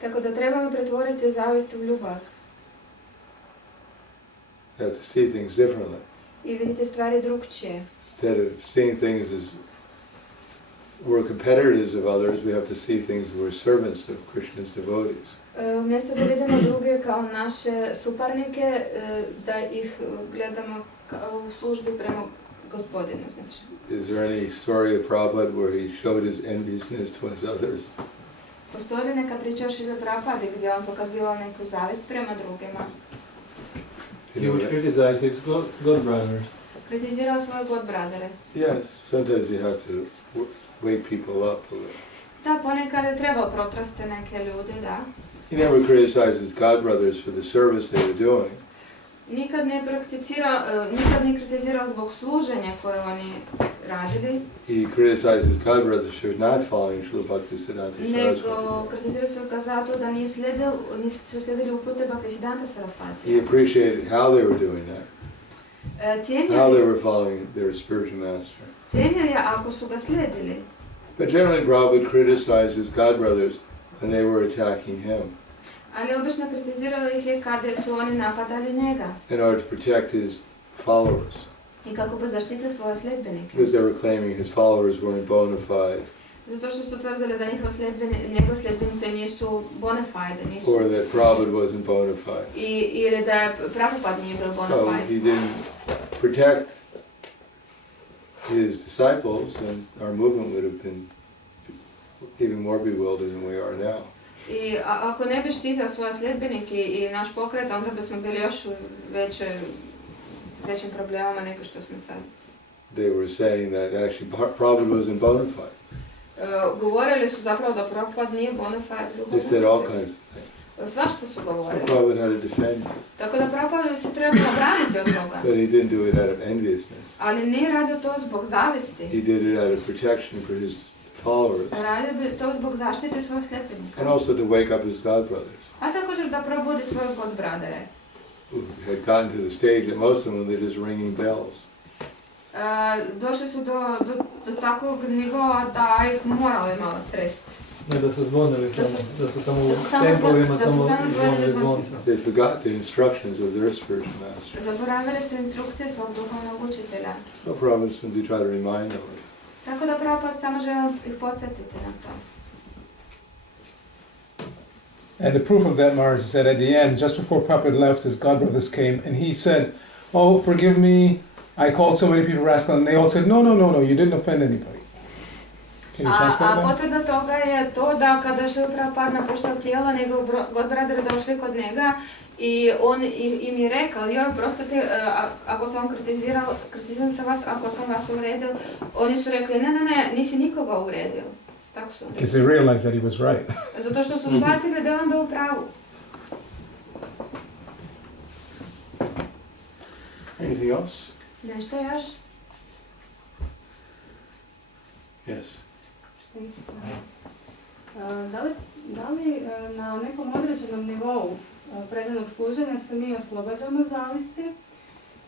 Tako da trebamo pretvoriti zavist u ljubav We have to see things differently. i vidjeti stvari drugčije. Instead of seeing things as we're competitors of others, we have to see things as we're servants of Krishna's devotees. Umjesto da vidimo druge kao naše suparnike, da ih gledamo kao u službi prema gospodinu. Znači. Is there any story of Prabhupada where he showed his enviousness towards others? Postoji li neka priča o Šrili Prabhupadi gdje on pokazivao neku zavist prema drugima? You He know would that? criticize his god brothers. Kritizirao svoje godbradere. Yes, sometimes you have to wake people up a little. Da, ponekad je trebao protrasti neke ljude, da. He never criticized his godbrothers for the service they were doing. Nikad nije kritizirao zbog služenja koje oni radili, He criticized his godbrothers for not following Srila Bhaktisiddhanta nego Saraswati. kritizirao su ga zato da nisu slijedili upute Bhaktisiddhanta He Saraswati. appreciated how they were doing that, how they Cijenio were following their spiritual master. je ako su ga slijedili. But generally Prabhupada criticized his godbrothers when they were attacking him Ali obično kritizirali ih je kada su oni napadali njega in order to protect his followers, i kako bi zaštitili svoje sljedbenike. because they were claiming his followers weren't bona fide, Zato što su tvrdili da njegove sljedbenice nisu bona fide, nisu. or that Prabhupada wasn't bona fide. Ili da Prabhupada nije bio bona So he fide. didn't protect his disciples, and our movement would have been even more bewildered than we are now. I ako ne bi štitio svoje sljedbenike i naš pokret, onda bismo bili još u većim problemama nego što smo sad. They were saying that actually Prabhupada wasn't bona fide. Govorili su zapravo da Prabhupada nije bona fide. They said all kinds of things. Svašta su So govorili. Prabhupada had to defend him, Tako da Prabhupada se treba obraniti od toga. but he didn't do it out of enviousness. Ali nije radio to zbog zavisti. He did it out of protection for his followers, Radio bi to zbog zaštite svojih sljedbenika. and also to wake up his godbrothers, A također da probudi svoje godbradere. who had gotten to the stage that most of them were just ringing bells. Došli su do takvog nivoa da ih morali malo stresti. Ne da su zvonili samo, da su samo u da su samo tempovima da su samo samo zvonili zvonili zvonce. zvonca. They forgot the instructions of their spiritual master. Zaboravili su instrukcije svog duhovnog učitelja. So Prabhupada simply try to remind them of it. Tako da Prabhupada samo želi ih podsjetiti na to. And the proof of that, Maharaj, is that at the end, just before Prabhupada left, his godbrothers came and he said, "Oh, forgive me, I called so many people rascal," and they all said, "No, you didn't offend anybody." Can you translate A that? potvrda toga je to da kada Šrila Prabhupada napuštao tijela, njegov god braderi došli kod njega i on im je rekao, joj, prostite, ako sam vam kritiziral sam vas, ako sam vas uvredio, oni su rekli, ne, nisi nikoga uvredio. Tako su Because they realized that he was right. Zato što su shvatili da je on bio u pravu. Anything else? Nešto još? Yes. Da li na nekom određenom nivou predanog služenja se mi oslobađamo zavisti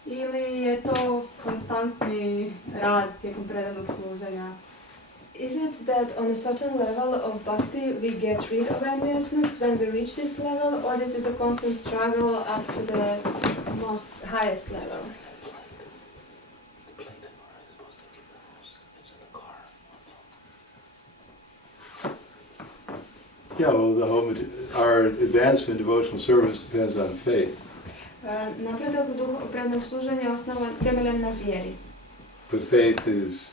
ili je to konstantni rad tijekom predanog služenja? Isn't it that on a certain level of bhakti we get rid of enviousness when we reach this level, or this is a constant struggle up to the most highest level? Yeah, well, our advancement in devotional service depends on faith. Napredak u prednog služenja je osnovan temeljen na vjeri. But faith is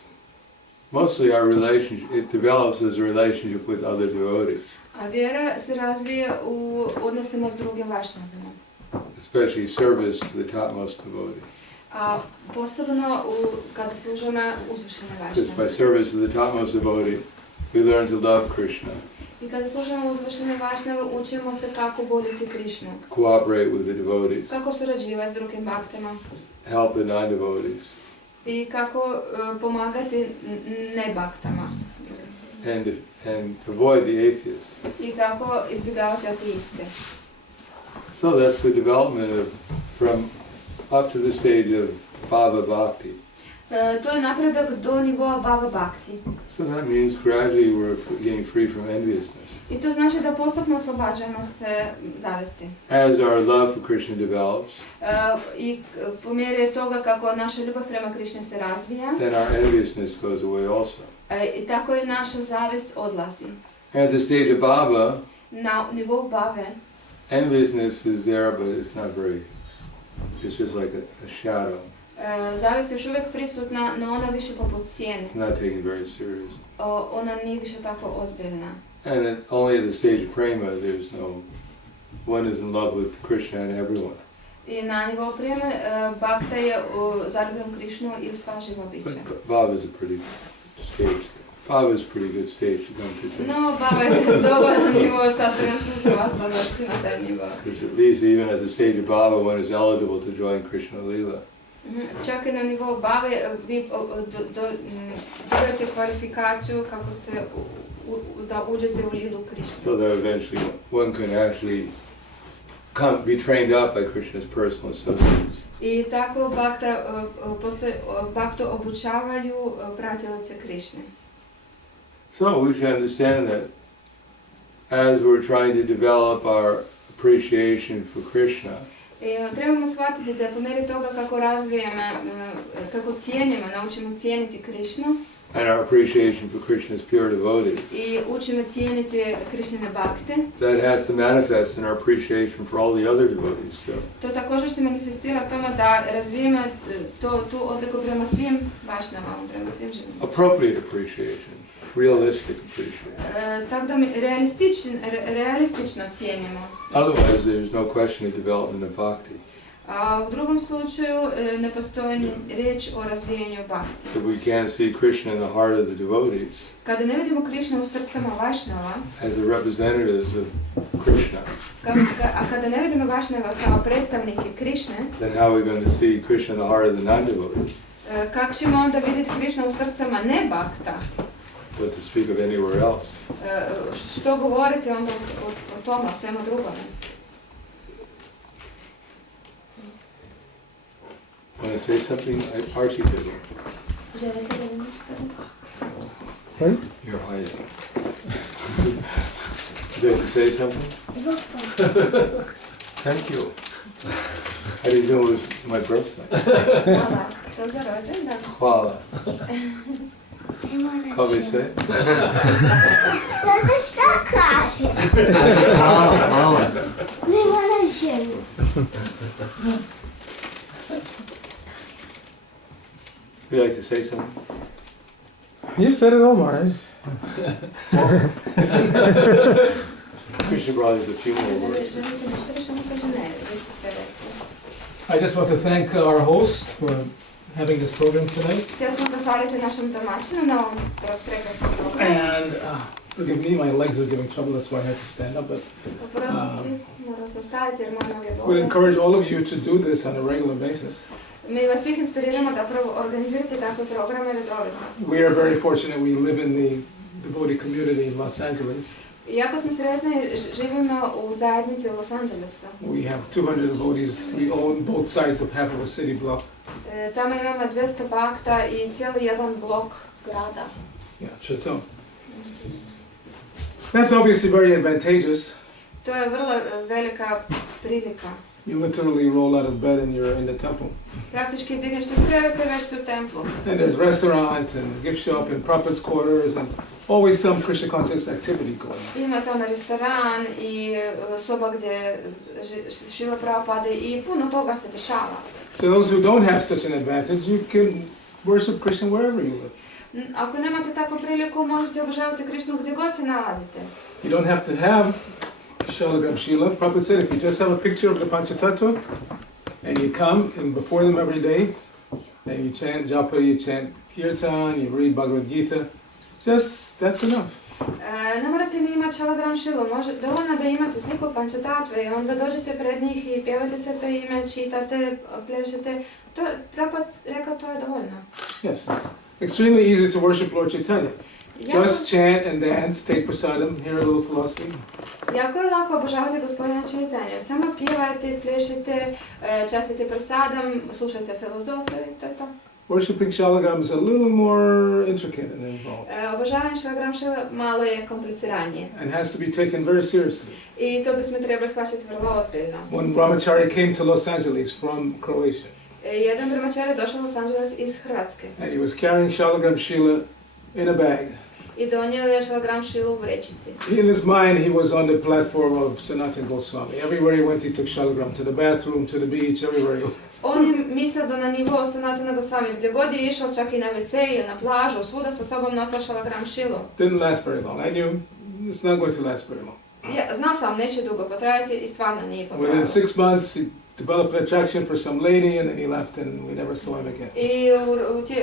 mostly our relationship, it develops as a relationship with other devotees, A vjera se razvija u odnosima s drugim vašnjavima. especially service to the topmost devotee. A posebno kada služimo uzvišene Because by vašnjave. service to the topmost devotee, we learn to love Krishna, I kada služimo uzvišene vašnjave, učimo se kako voljeti Krišnu. cooperate with the devotees, Kako surađivati s drugim bhaktima. help the non-devotees, I kako pomagati ne-bhaktama. and avoid the atheists. I kako izbjegavati ateiste. So that's the development of, from up to the stage of Bhava Bhakti. To je napredak do nivoa Bhava Bhakti. So that means gradually we're getting free from enviousness. I to znači da postupno oslobađamo se zavesti. As our love for Krishna develops, I po mjeri toga kako naša ljubav prema Krišni se razvija, then our enviousness goes away also. i tako i naša zavist odlazi. And at the stage of Bhava, Na nivou Bhave, enviousness is there, but it's not very, it's just like a shadow. zavist je još uvijek prisutna, no ona više poput sjene. It's not taken very serious. Ona nije više tako ozbiljna. And only at the stage of prema, there's no, one is in love with Krishna and everyone. I na nivou prijeme, bhakta je zaljubljen Krišnu i u sva živa bića. But Bhava is a pretty stage. Bhava is a pretty good stage to come to. Too. No, Bhava je dobar nivo, sad trenutno ću vas doći na taj nivo. Because at least even at the stage of Bhava, one is eligible to join Krishna Lila. Čak i na nivou Bhave vi dobijete kvalifikaciju kako se da uđete u lilu Krišne. So that eventually one can actually be trained up by Krishna's personal associates. I tako bhaktu obučavaju pratilice Krišne. So we should understand that as we're trying to develop our appreciation for Krishna, Trebamo shvatiti da je po mjeri toga kako razvijamo, kako cijenimo, naučimo cijeniti Krišnu and our appreciation for Krishna's pure devotees, i učimo cijeniti Krišnine bhakte, that has to manifest in our appreciation for all the other devotees too. to također se manifestira tome da razvijemo tu odliku prema svim vašnjavama, prema svim živima. Appropriate appreciation, realistic appreciation. Tako da mi realistično cijenimo. Otherwise there's no question of development of bhakti. A u drugom slučaju ne postoji ni riječ o razvijanju bhakti. If we can't see Krishna in the heart of the devotees Kada ne vidimo Krišnu u srcama vašnjava, as the representatives of Krishna, a kada ne vidimo vašnjava kao predstavnike Krišne, then how are we going to see Krishna in the heart of the non-devotees? kako ćemo onda vidjeti Krišnu u srcama ne bhakta? What to speak of anywhere else? Što govoriti onda o tome, o svemu drugome? Want to say something? Arcita did. Želite da nešto kažem? Right? You're hiding. Would you like to say something? Thank you. I didn't know it was my birthday. Hvala. To za rođendan. Hvala. How do we say it? Šta kaže? Hvala. Nema na ženu. Would you like to say something? You said it all, Maharaj. Krishna brought us a few more words. Želite nešto više, on kaže ne, vi ste sve rekli. I just want to thank our host for having this program tonight. Htjela sam zahvaliti našem domaćinu na ovom prekrasnom programu. And forgive me, my legs are giving trouble, that's why I had to stand up. But Oprostiti, morala sam staviti jer moje noge I would bole. encourage all of you to do this on a regular basis. Mi vas svih inspiriramo da prvo organizirate takve programe redovito. We are very fortunate we live in the devotee community in Los Angeles. Iako smo sretni, živimo u zajednici u Los Angelesu. We have 200 devotees. We own both sides of half of a city block. Tamo imamo 200 bakta i cijeli jedan blok grada. Yeah, so that's obviously very advantageous. To je vrlo velika prilika. You literally roll out of bed and you're in the temple. Praktički digneš se iz kreveta i već si u templu. And there's restaurant and gift shop and Prabhupada's quarters and always some Krishna conscious activity going on. Ima tamo restoran i soba gdje Šrila Prabhupada i puno toga se dešava. So those who don't have such an advantage, you can worship Krishna wherever you live. Ako nemate takvu priliku, možete obožavati Krišnu gdje god se nalazite. You don't have to have Shalagram Shila. Prabhupada said if you just have a picture of the Panchatattva and you come and before them every day and you chant japa, you chant kirtan, you read Bhagavad Gita, that's enough. Ne morate ni imati Šalagram Šilu, dovoljno da imate sliku Pančatatve i onda dođete pred njih i pjevate sve to ime, čitate, plešete. Prabhupada rekao to je dovoljno. Yes, it's extremely easy to worship Lord Chaitanya. Just chant and dance, take prasadam, hear a little philosophy. Jako je lako obožavati gospodina Čaitanju. Samo pjevajte, plešite, častite prasadam, slušajte filozofiju i to je to. Worshipping Shalagram is a little more intricate and involved. Obožavanje Šalagram Šila malo je kompliciranije. And has to be taken very seriously. I to bismo trebali shvaćati vrlo ozbiljno. When Brahmachari came to Los Angeles from Croatia, Jedan brahmachari je došao u Los Angeles iz Hrvatske and he was carrying Shalagram Shila in a bag. i donio je Šalagram Šilu u vrećici. In his mind, he was on the platform of Sanatana Goswami. Everywhere he went, he took Shalagram to the bathroom, to the beach, everywhere he went. On je mislio da na nivou Sanatana Goswami, gdje god je išao, čak i na WC ili na plažu, svuda sa sobom nosio Šalagram Šilu. Didn't last very long. I knew it's not going to last very long. Ja, znao sam, neće dugo potrajati i stvarno nije Within potrajalo. 6 months, he developed an attraction for some lady, and then he left, and we never saw him again. I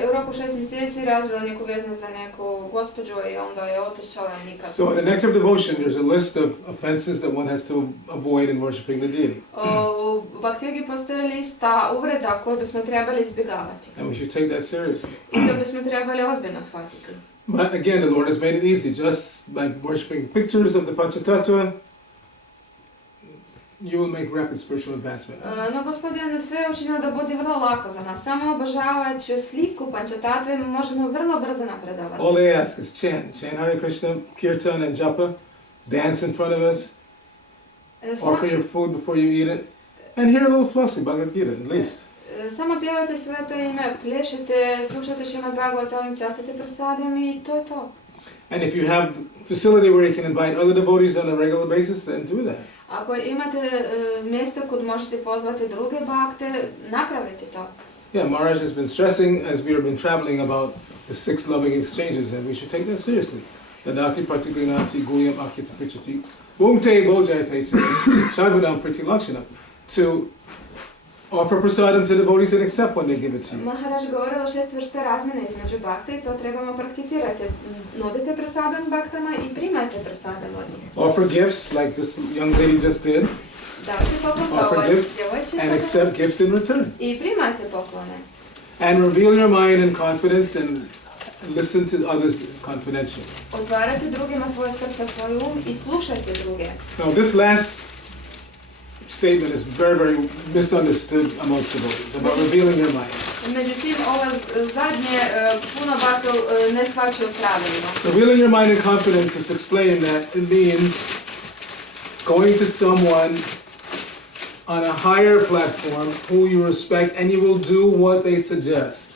u roku 6 mjeseci razvila neku veznu za neku gospođu i onda je otišala nikad. So in the nectar of devotion, there's a list of offenses that one has to avoid in worshiping the deity. U Bhakti postoji lista uvreda koje bismo trebali izbjegavati. And we should take that seriously. I to bismo trebali ozbiljno shvatiti. But again, the Lord has made it easy. Just by worshiping pictures of the Panchatattva, you will make rapid spiritual advancement. No gospodin sve je učinio da bude vrlo lako za nas. Samo obožavajući sliku Pančatatve možemo vrlo brzo napredovati. All they ask is chant Hare Krishna, kirtan and japa, dance in front of us, offer your food before you eat it, and hear a little philosophy, Bhagavad Gita, at least. Samo pjevajte sve to ime, plešite, slušajte Šrimad Bhagavatam, častite prasadam i to je to. And if you have facility where you can invite other devotees on a regular basis, then do that. Ako imate mjesto kud možete pozvati druge bakte, napravite to. Yeah, Maharaj has been stressing as we have been traveling about the 6 loving exchanges, and we should take that seriously. Dadati pratigrinati guyam akita prichati bhumte bojayate sarvadam priti lakshanam. To offer prasadam to devotees and accept when they give it to you. Maharaj govorilo 6 vrsta razmjene između bakte i to trebamo prakticirati. Nudite prasadam baktama i primajte prasadam od njih. Offer gifts like this young lady just did, Davite poklon kao offer ova gifts and djevojčica accept gifts in return. i primajte poklone. And reveal your mind in confidence and listen to others confidentially. Otvarate drugima svoje srca, svoj um i slušajte druge. Now this last statement is very, very misunderstood amongst devotees about revealing your mind. Međutim, ovo zadnje puno bakta ne shvaćaju pravilno. Revealing your mind in confidence is explained that it means going to someone on a higher platform who you respect and you will do what they suggest.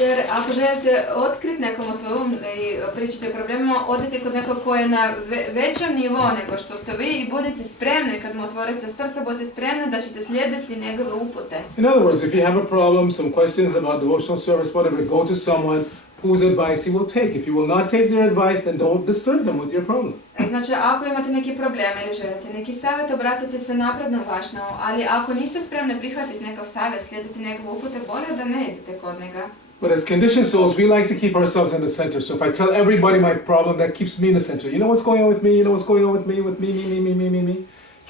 Jer ako želite otkriti nekom svoj um i pričati o problemima, odite kod nekog koji je na većem nivou nego što ste vi i budite spremni, kad mu otvorite srce, budite spremni da ćete slijediti njegove upute. In other words, if you have a problem, some questions about devotional service, whatever, go to someone whose advice he will take. If you will not take their advice, then don't disturb them with your problem. Znači, ako imate neki problem ili želite neki savjet, obratite se napredno važno, ali ako niste spremni prihvatiti nekakav savjet, slijediti njegove upute, bolje da ne idete kod njega. But as conditioned souls, we like to keep ourselves in the center. So if I tell everybody my problem, that keeps me in the center. You know what's going on with me? You know what's going on with me?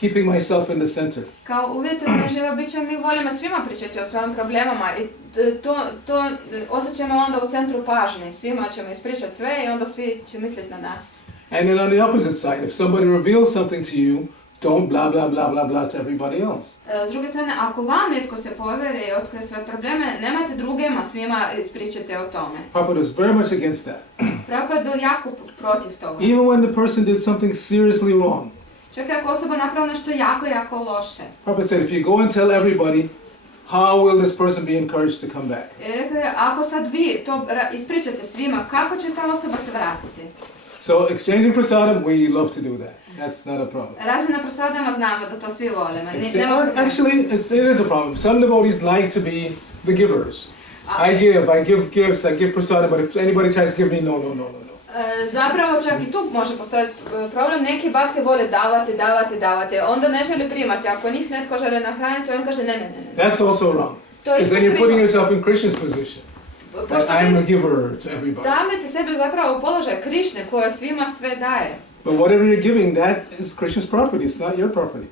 Keeping myself in the center. Kao uvjetovani živa bića, mi volimo svima pričati o svojim problemama i to osjećamo onda u centru pažnje. Svima ćemo ispričati sve i onda svi će misliti na nas. And then on the opposite side, if somebody reveals something to you, don't blah blah blah blah blah to everybody else. S druge strane, ako vam netko se povjeri i otkrije svoje probleme, nemojte drugima svima ispričati o tome. Prabhupada is very much against that. Prabhupada bio jako protiv toga. Even when the person did something seriously wrong. Čak i ako osoba napravila nešto jako loše. Prabhupada said, if you go and tell everybody, how will this person be encouraged to come back? Rekao je, ako sad vi to ispričate svima, kako će ta osoba se vratiti? So exchanging prasadam, we love to do that. That's not a problem. Razmjena prasadama znamo da to svi volimo. Actually, it is a problem. Some devotees like to be the givers. I give gifts, I give prasadam, but if anybody tries to give me, no. Zapravo čak i tu može postojati problem, neki bhakti vole davati, onda ne žele primati. Ako njih netko žele nahraniti, on kaže ne. That's also wrong. Because then you're putting yourself in Krishna's position. That I'm a giver to everybody. Stavljate sebe zapravo u položaj Krišne koja svima sve daje. But whatever you're giving, that is Krishna's property, it's not your property.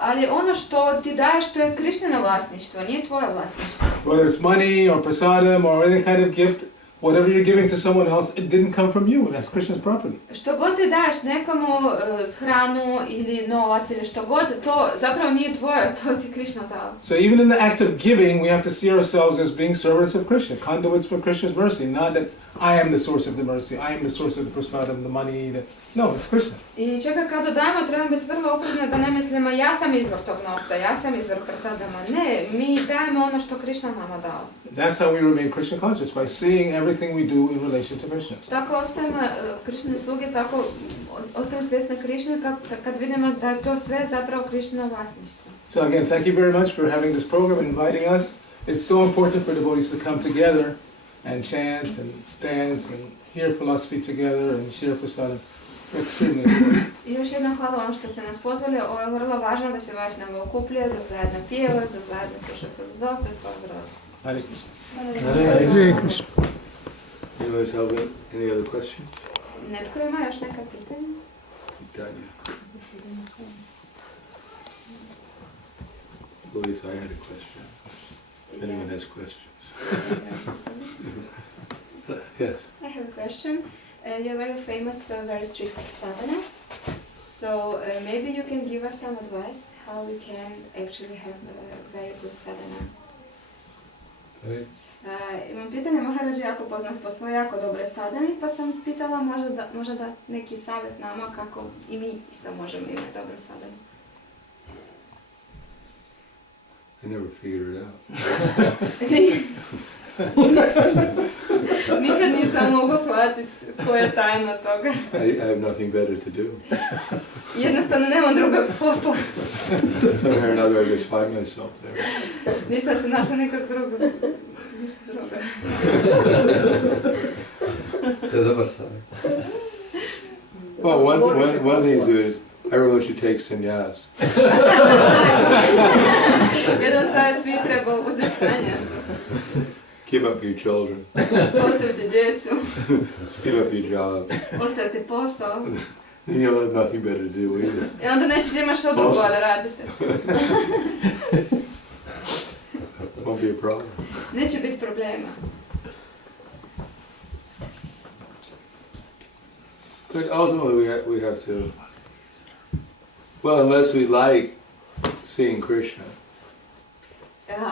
Ali ono što ti daješ, to je Krišnino vlasništvo, nije tvoje vlasništvo. Whether it's money or prasadam or any kind of gift, whatever you're giving to someone else, it didn't come from you, that's Krishna's property. Što god ti daješ nekomu hranu ili novac ili što god, to zapravo nije tvoje, to ti Krišna dao. So even in the act of giving, we have to see ourselves as being servants of Krishna, conduits for Krishna's mercy, not that I am the source of the mercy, I am the source of the prasadam, the money, no, it's Krishna. I čak kada dajemo, trebamo biti vrlo oprezni da ne mislimo ja sam izvor tog novca, ja sam izvor prasadama. Ne, mi dajemo ono što Krišna nama dao. That's how we remain Krishna conscious, by seeing everything we do in relation to Krishna. Tako ostajemo Krišnine sluge, tako ostajemo svjesni Krišne kad vidimo da je to sve zapravo Krišnino vlasništvo. So again, thank you very much for having this program and inviting us. It's so important for devotees to come together and chant and dance and hear philosophy together and share prasadam. Extremely important. I još jednom hvala vam što ste nas pozvali. Ovo je vrlo važno da se vašnjava okupljaju, da zajedno pjevaju, da zajedno slušaju filozofiju. Pozdrav. Hare Krishna. Hare Krishna. Anyone else have any other questions? Netko ima još neka pitanja? Pitanja. At least I had a question. Anyone has questions? Yes. I have a question. You're very famous for a very strict sadhana. So maybe you can give us some advice how we can actually have a very good sadhana. Okay. Imam pitanje, Maharađ je jako poznat po svojoj jako dobre sadhani, pa sam pitala možda da neki savjet nama kako i mi isto možemo imati dobru sadhanu. I never figured it out. Nikad nisam mogu shvatiti koja je tajna toga. I have nothing better to do. Jednostavno nemam drugog posla. Somehow or another I just find myself there. Nisam se našla nekog drugog. Ništa drugo. To je dobar savjet. Well, one thing to do is everyone should take sannyas. Jedan savjet, svi treba uzeti sanjasu. Give up your children. Ostavite djecu. Give up your job. Ostavite posao. Then you'll have nothing better to do either. I onda nećete imati što drugo da radite. Won't be a problem. Neće biti problema. But ultimately we have to, well, unless we like seeing Krishna,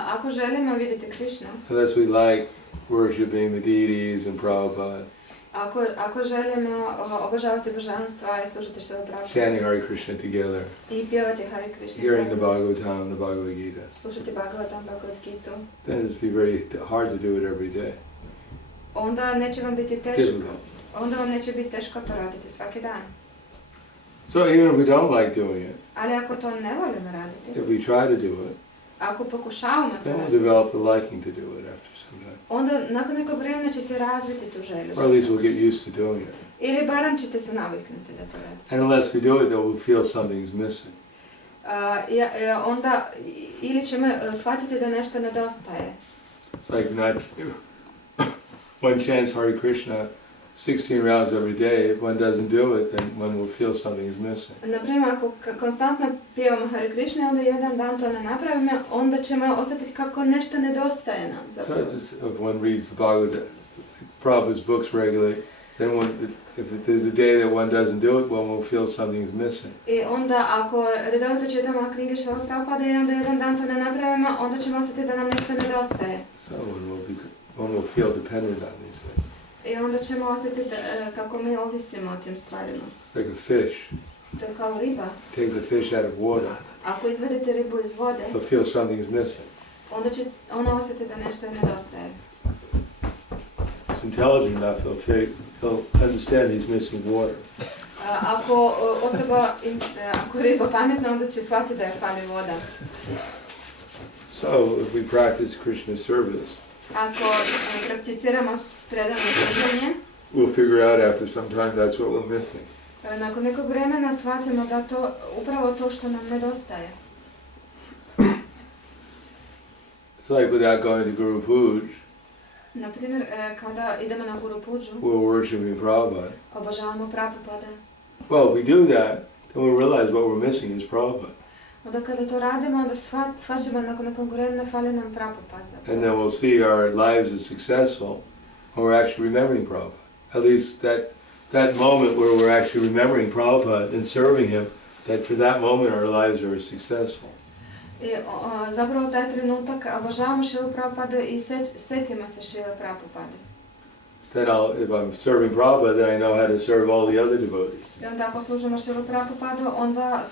Ako želimo vidjeti Krišnu, unless we like worshipping the deities and Prabhupada, ako želimo obožavati božanstva i slušati što je Prabhupada, chanting Hare Krishna together, i pjevati Hare Krishna, hearing the Bhagavatam, the Bhagavad Gita, slušati Bhagavatam, Bhagavad Gitu, then it'd be very hard to do it every day. onda neće vam biti teško. Difficult. Onda vam neće biti teško to raditi svaki dan. So even if we don't like doing it, Ali ako to ne volimo raditi, if we try to do it, ako pokušavamo to then we'll raditi, develop the liking to do it after some time. onda nakon nekog vremena ćete razviti tu želju. Or at least we'll get used to doing it. Ili barem ćete se naviknuti da to radite. And unless we do it, though, we'll feel something's missing. Onda ili ćemo shvatiti da nešto nedostaje. It's like not one chants Hare Krishna 16 rounds every day. If one doesn't do it, then one will feel something is missing. Naprimjer, ako konstantno pjevamo Hare Krishna, onda jedan dan to ne napravimo, onda ćemo osjetiti kako nešto nedostaje nam. So it's just, if one reads the Bhagavad, Prabhu's books regularly, then if there's a day that one doesn't do it, one will feel something is missing. I onda ako redovito čitamo knjige Šrilog Prabhupada i onda jedan dan to ne napravimo, onda ćemo osjetiti da nam nešto nedostaje. So one will feel dependent on these things. I onda ćemo osjetiti kako mi ovisimo o tim stvarima. It's like a fish. To je kao riba. Take the fish out of water, Ako izvedete ribu iz vode, they'll feel something is missing. onda će ona osjetiti da nešto je nedostaje. It's intelligent enough, he'll understand he's missing water. Ako riba pametna, onda će shvatiti da je fali voda. So if we practice Krishna service, Ako prakticiramo predano služenje, we'll figure out after some time that's what we're missing. nakon nekog vremena shvatimo da to upravo to što nam nedostaje. It's like without going to Guru Puj, Naprimjer, kada idemo na Guru Puđu, we're worshiping Prabhupada. obožavamo Prabhupada. Well, if we do that, then we'll realize what we're missing is Prabhupada. Onda kada to radimo, onda shvaćamo nakon nekog vremena fali nam Prabhupada. And then we'll see our lives as successful when we're actually remembering Prabhupada. At least that moment where we're actually remembering Prabhupada and serving him, that for that moment our lives are successful. I zapravo taj trenutak obožavamo Šrilu Prabhupada i sjetimo se Šrile Prabhupada. Then if I'm serving Prabhupada, then I know how to serve all the other devotees. I onda ako služimo Šrilu Prabhupada, onda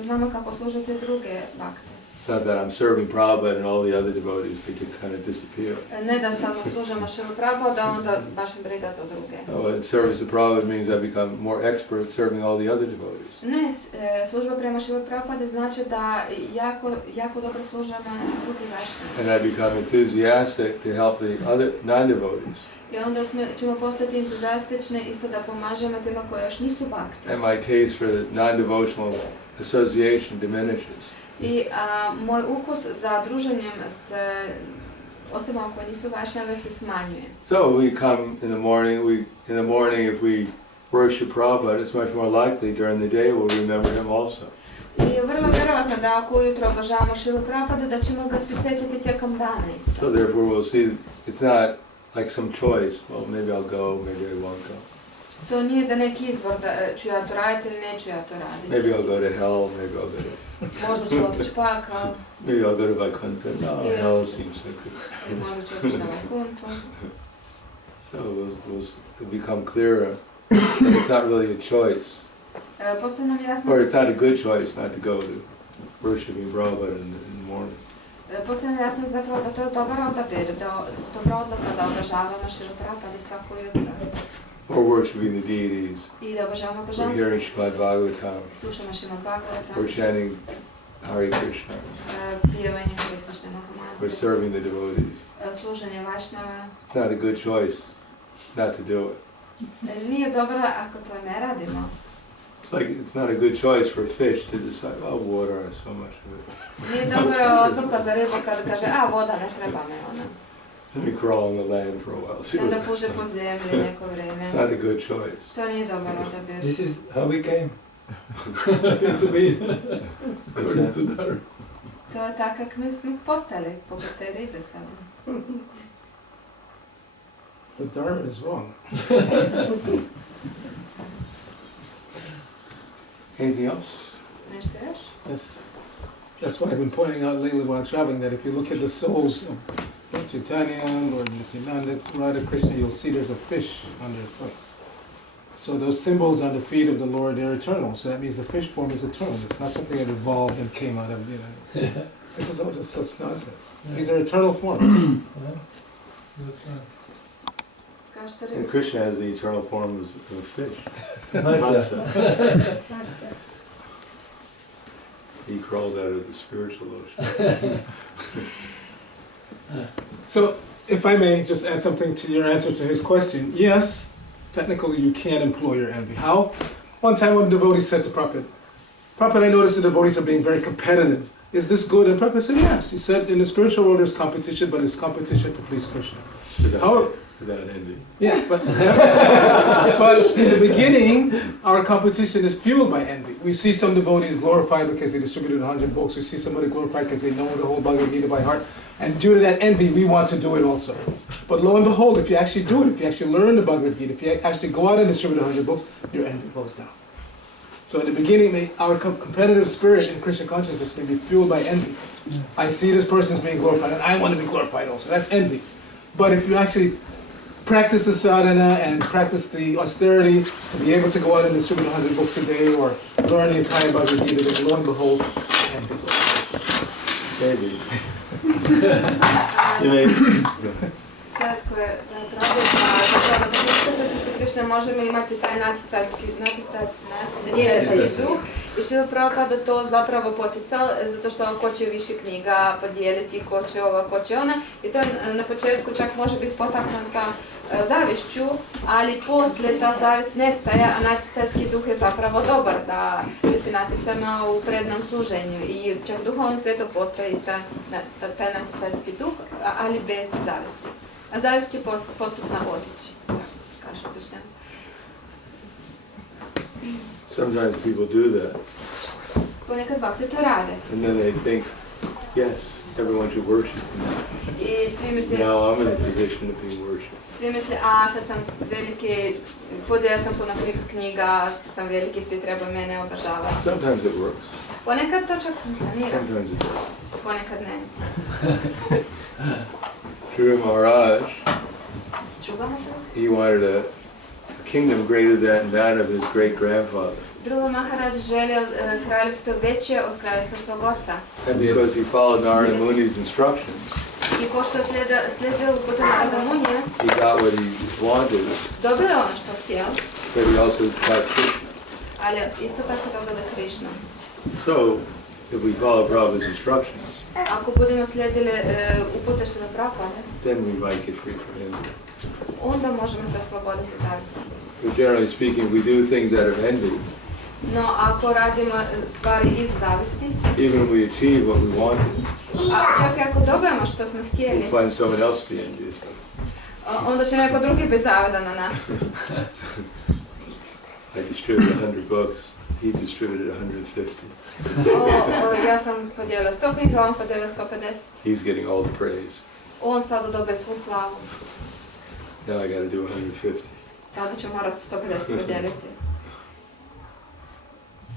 znamo kako služiti druge bakte. It's not that I'm serving Prabhupada and all the other devotees, they could kind of disappear. Ne da samo služimo Šrilu Prabhupada, onda baš me briga za druge. No, in service of Prabhupada means I become more expert serving all the other devotees. Ne, služba prema Šrilu Prabhupada znači da jako dobro služimo drugi Vajšnjavi. And I become enthusiastic to help the other non-devotees. I onda ćemo postati entuzijastični isto da pomažemo tima koji još nisu bakti. And my taste for the non-devotional association diminishes. I moj ukus za druženjem s osobama koje nisu Vajšnjave se smanjuje. So we come in the morning if we worship Prabhupada, it's much more likely during the day we'll remember him also. I vrlo vjerojatno da ako ujutro obožavamo Šrilu Prabhupada, da ćemo ga se sjetiti tijekom dana isto. So therefore we'll see it's not like some choice, well maybe I'll go, maybe I won't go. To nije da neki izbor da ću ja to raditi ili neću ja to raditi. Maybe I'll go to hell, maybe I'll go to... Možda ću otići pakao. Maybe I'll go to Vaikuntha. No, hell seems so good. I možda ću otići na Vajkuntu. So it'll become clearer that it's not really a choice. Postoji nam jasno... Or it's not a good choice not to go to worshiping Prabhupada in the morning. Postoji nam jasno zapravo da to je dobar odabir, dobra odluka da obožavamo Šrilu Prabhupada svako jutro. Or worshiping the deities. I da obožavamo Or božanstvo. hearing Srimad Bhagavatam. Slušamo Srimad Bhagavatam. Or chanting Hare Krishna. Pjevanje Hare Krishna Mahamantra. Or serving the devotees. Služenje Vajšnjava. It's not a good choice not to do it. Nije dobro ako to ne radimo. It's like it's not a good choice for a fish to decide, oh, water, I have so much of it. Nije dobro odluka za ribu kad kaže, voda ne treba me ona. Let me crawl on the land for a while. See Onda what puže po zemlji neko vrijeme. It's not a good choice. To nije dobar odabir. This is how we came to be, according to Daruvar. To je tako kak mi smo postali, poput te ribe sada. But Daruvar is wrong. Anything else? Nešto još? That's why I've been pointing out lately while traveling that if you look at the souls of Lord Chaitanya, Lord Nityananda, Radha Krishna, you'll see there's a fish on their foot. So those symbols on the feet of the Lord, they're eternal. So that means the fish form is eternal. It's not something that evolved and came out of, This is all just such nonsense. These are eternal forms. Kao što And ribe. Krishna has the eternal form of a fish. Matza. Matza. He crawled out of the spiritual ocean. So if I may just add something to your answer to his question, yes, technically you can employ your envy. How? One time one devotee said to Prabhupada, Prabhupada, I noticed the devotees are being very competitive. Is this good? And Prabhupada said, yes. He said, in the spiritual world there's competition, but it's competition to please Krishna. Without envy. Yeah, but in the beginning, our competition is fueled by envy. We see some devotees glorified because they distributed 100 books. We see somebody glorified because they know the whole Bhagavad Gita by heart. And due to that envy, we want to do it also. But lo and behold, if you actually do it, if you actually learn the Bhagavad Gita, if you actually go out and distribute 100 books, your envy goes down. So in the beginning, our competitive spirit in Krishna consciousness may be fueled by envy. I see this person's being glorified, and I want to be glorified also. That's envy. But if you actually practice the sadhana and practice the austerity to be able to go out and distribute 100 books a day or learn the entire Bhagavad Gita, then lo and behold, envy goes down. Maybe. You may. Slatko je Prabhu, zapravo na prisutnosti Krišne možemo imati taj natjecajski duh i Šrila Prabhupada to zapravo poticao zato što on hoće više knjiga podijeliti, hoće ovo, hoće ona i to na početku čak može biti potaknuta zavišću, ali poslije ta zavist nestaje, a natjecajski duh je zapravo dobar da se natječemo u prednom služenju i čak duhovnom svijetu postoji ista taj natjecajski duh, ali bez zavisti. A zavist će postupno otići, kaže Krišna. Sometimes people do that. Ponekad bakti to rade. And then they think, yes, everyone should worship me. I svi misle, Now I'm in a position of being worshipped. svi misle, a sad sam veliki, podijelio sam puno knjiga, sad sam veliki, svi trebaju mene obožavati. Sometimes it works. Ponekad to čak funkcionira, Sometimes it doesn't. ponekad ne. Dhruva Maharaj, Čuvamo to? he wanted a kingdom greater than that of his great-grandfather. Drugo Maharaj želio kraljevstvo veće od kraljevstva svog oca. And because he followed Narada Muni's instructions, I pošto je slijedio upute Narada Munija, he got what he wanted, dobio je ono što htio, but he also got Krishna. ali isto tako dobio Krišnu. So, if we follow Prabhupada's instructions, Ako budemo slijedili upute Šrila Prabhupada, then we might get free from envy. onda možemo se osloboditi zavisti. But generally speaking, we do things out of envy. No, ako radimo stvari iz zavisti, Even if we achieve what we wanted, a čak i ako dobijemo što smo htjeli, we'll find someone else to be envious of. onda će neko drugi biti zavidan na nas. I distributed 100 books, he distributed 150. Ja sam podijelila 100 knjiga, on podijelila 150. He's getting all the praise. On sada dobije svu slavu. Now I got to do 150. Sada ću morati 150 podijeliti.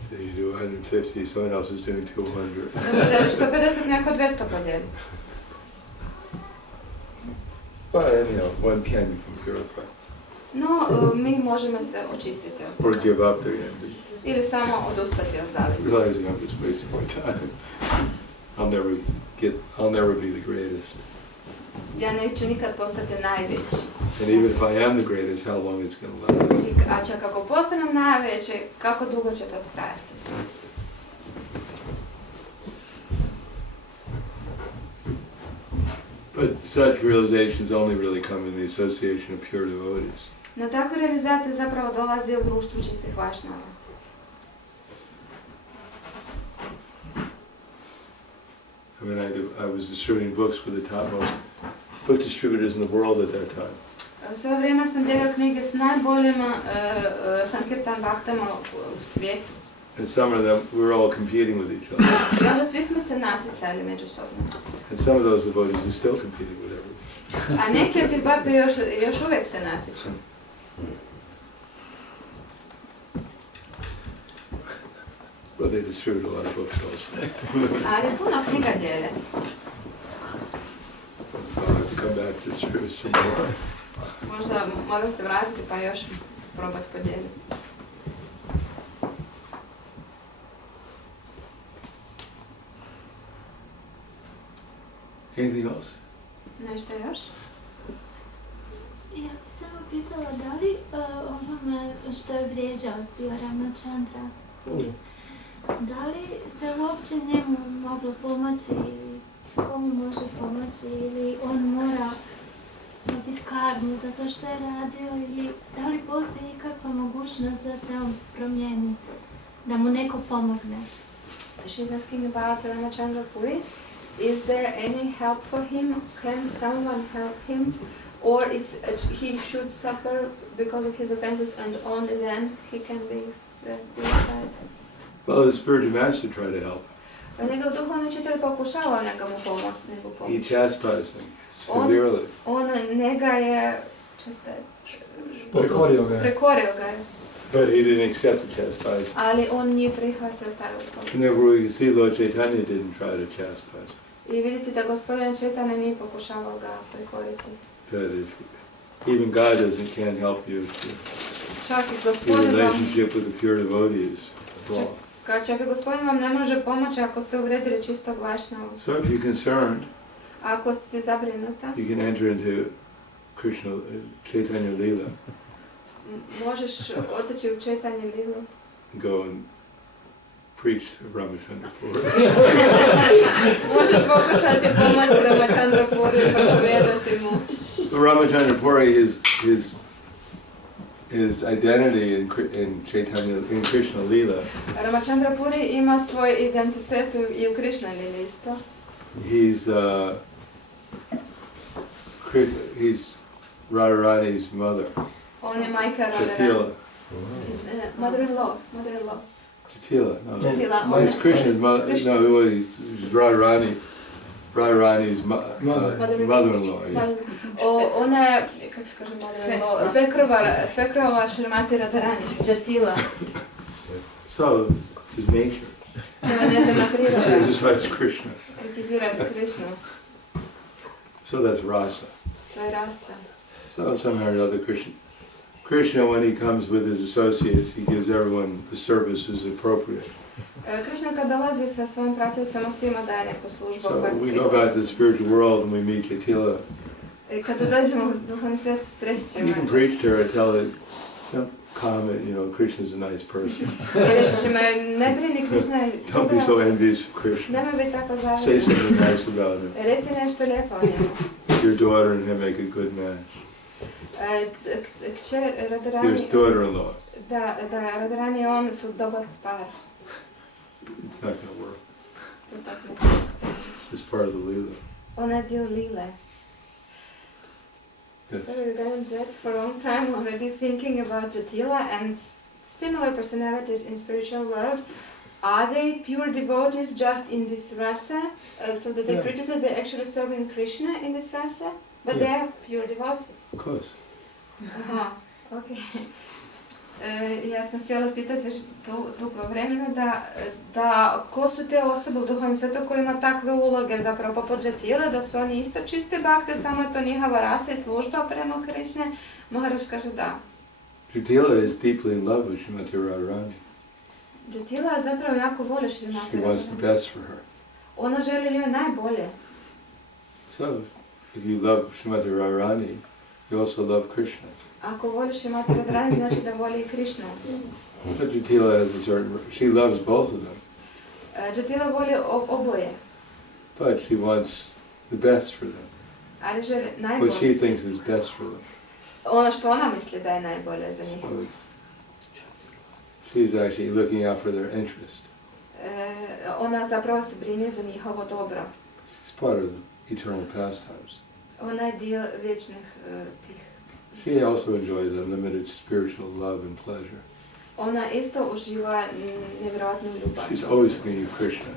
Then you do 150, someone else is doing 200. Da podijeliš 150, neko 200 podijeli. But anyhow, one can become purified. No, mi možemo se očistiti od Or toga. give up their envy. Ili samo odustati od zavisti. Realizing I'm just wasting my time. I'll never be the greatest. Ja neću nikad postati najveći. And even if I am the greatest, how long it's going to last? A čak ako postanem najveći, kako dugo će to trajati? But such realizations only really come in the association of pure devotees. No takva realizacija zapravo dolazi u društvu čistih vašnjava. I mean, I was distributing books for the topmost book distributors in the world at that time. U svoje vrijeme sam dijelila knjige s najboljima Sankirtan baktama u svijetu. And some of them, we were all competing with each other. I onda svi smo se natjecali međusobno. And some of those devotees are still competing with everyone. A neki od tih bakta još uvijek se natječu. But they distribute a lot of books also. Ali puno knjiga dijele. I'll have to come back to distribute some more. Možda moram se vratiti pa još probati podijeliti. Anything else? Nešto još? Ja bih samo pitala da li ovome što je vrijeđao bio Ramachandra, da li se uopće njemu moglo pomoći ili komu može pomoći ili on mora dobiti karmu za to što je radio ili da li postoji ikakva mogućnost da se on promijeni, da mu neko pomogne? She's asking about Ramachandra Puri. Is there any help for him? Can someone help him? Or he should suffer because of his offenses and only then he can be purified? Well, the spiritual master tried to help him. Njegov duhovni učitelj pokušava njega mu pomoći. He chastised him severely. On njega je Prekorio ga je. prekorio ga je, But he didn't accept the chastisement. ali on nije prihvatio taj ukor. And therefore you see Lord Chaitanya didn't try to chastise him. I vidite da gospodin Chaitanya nije pokušavao ga prekoriti. That is, even God can't help you. Čak i Your gospodin vam, relationship with the pure devotees. čak i gospodin vam ne može pomoći ako ste uvredili čistog vašnavu. So if you're concerned, Ako ste zabrinuta, you can enter into Krishna, Chaitanya Lila, možeš otići u Chaitanya Lilu. go and preach to Ramachandra Puri. Možeš pokušati pomoći Ramachandra Puri i propovedati mu. But Ramachandra Puri, his identity in Chaitanya, in Krishna Lila, Ramachandra Puri ima svoj identitet i u Krishna Lili isto. He's Radharani's mother, On je majka Radharani. Jatila. Mother-in-law. Jatila, no. Jatila. No, he's Krishna's mother. No, he's Radharani's mother-in-law. Yeah. Ona je, kako se kaže mother-in-law, svekrova Šrimati Radharani, Jatila. So, it's his nature. To je njezina He priroda. just likes Krishna. Kritizirati Krishnu. So that's rasa. To je rasa. So somehow or another, Krishna, when he comes with his associates, he gives everyone the services appropriate. Krishna kad dolazi sa svojim pratilcama, svima daje neku službu. So we go back to the spiritual world and we meet Jatila. Kada dođemo u duhovni svijet, sreći ćemo. You can preach to her and tell her, don't comment, Krishna's a nice person. I reći ćemo, ne brini, Krishna je Don't be so envious of Krishna. nemoj biti tako Say zavidan. something nice about him. Reci nešto lijepo o njemu. Your daughter and him make a good match. Kćer Your Radharani, daughter-in-law. da Radharani i on su dobar par. It's not going to work. To tako neće. It's part of the Leela. Ona je dio lile. Yes. So we've done that for a long time already, thinking about Jatila and similar personalities in spiritual world. Are they pure devotees just in this rasa, so that they Yeah. criticize they're actually serving Krishna in this rasa, but Yeah. they are pure devotees? Of course. Aha, ok. Ja sam htjela pitati već dugo vremena da ko su te osobe u duhovnom svijetu koji ima takve uloge zapravo poput Jatile, da su oni isto čiste bakte, samo je to njihova rasa i služba prema Krishne. Maharaj kaže da. Jatila is deeply in love with Srimati Radharani. Jatila zapravo jako voli Šrimati She wants the Radharani. best for her. Ona želi joj najbolje. So, if you love Srimati Radharani, you also love Krishna. Ako voliš Šrimati Radharani, znači da voli i Krishnu. But Jatila has a certain, she loves both of them, Jatila voli oboje, but she wants the best for them. ali želi What she najbolje. thinks is best for them. Ono što ona misli da je najbolje za njih. So she's actually looking out for their interest. Ona zapravo se brine za njihovo dobro. She's part of the eternal pastimes. Ona je dio vječnih tih. She also enjoys unlimited spiritual love and pleasure. Ona isto uživa nevjerojatnu ljubav. She's always thinking of Krishna.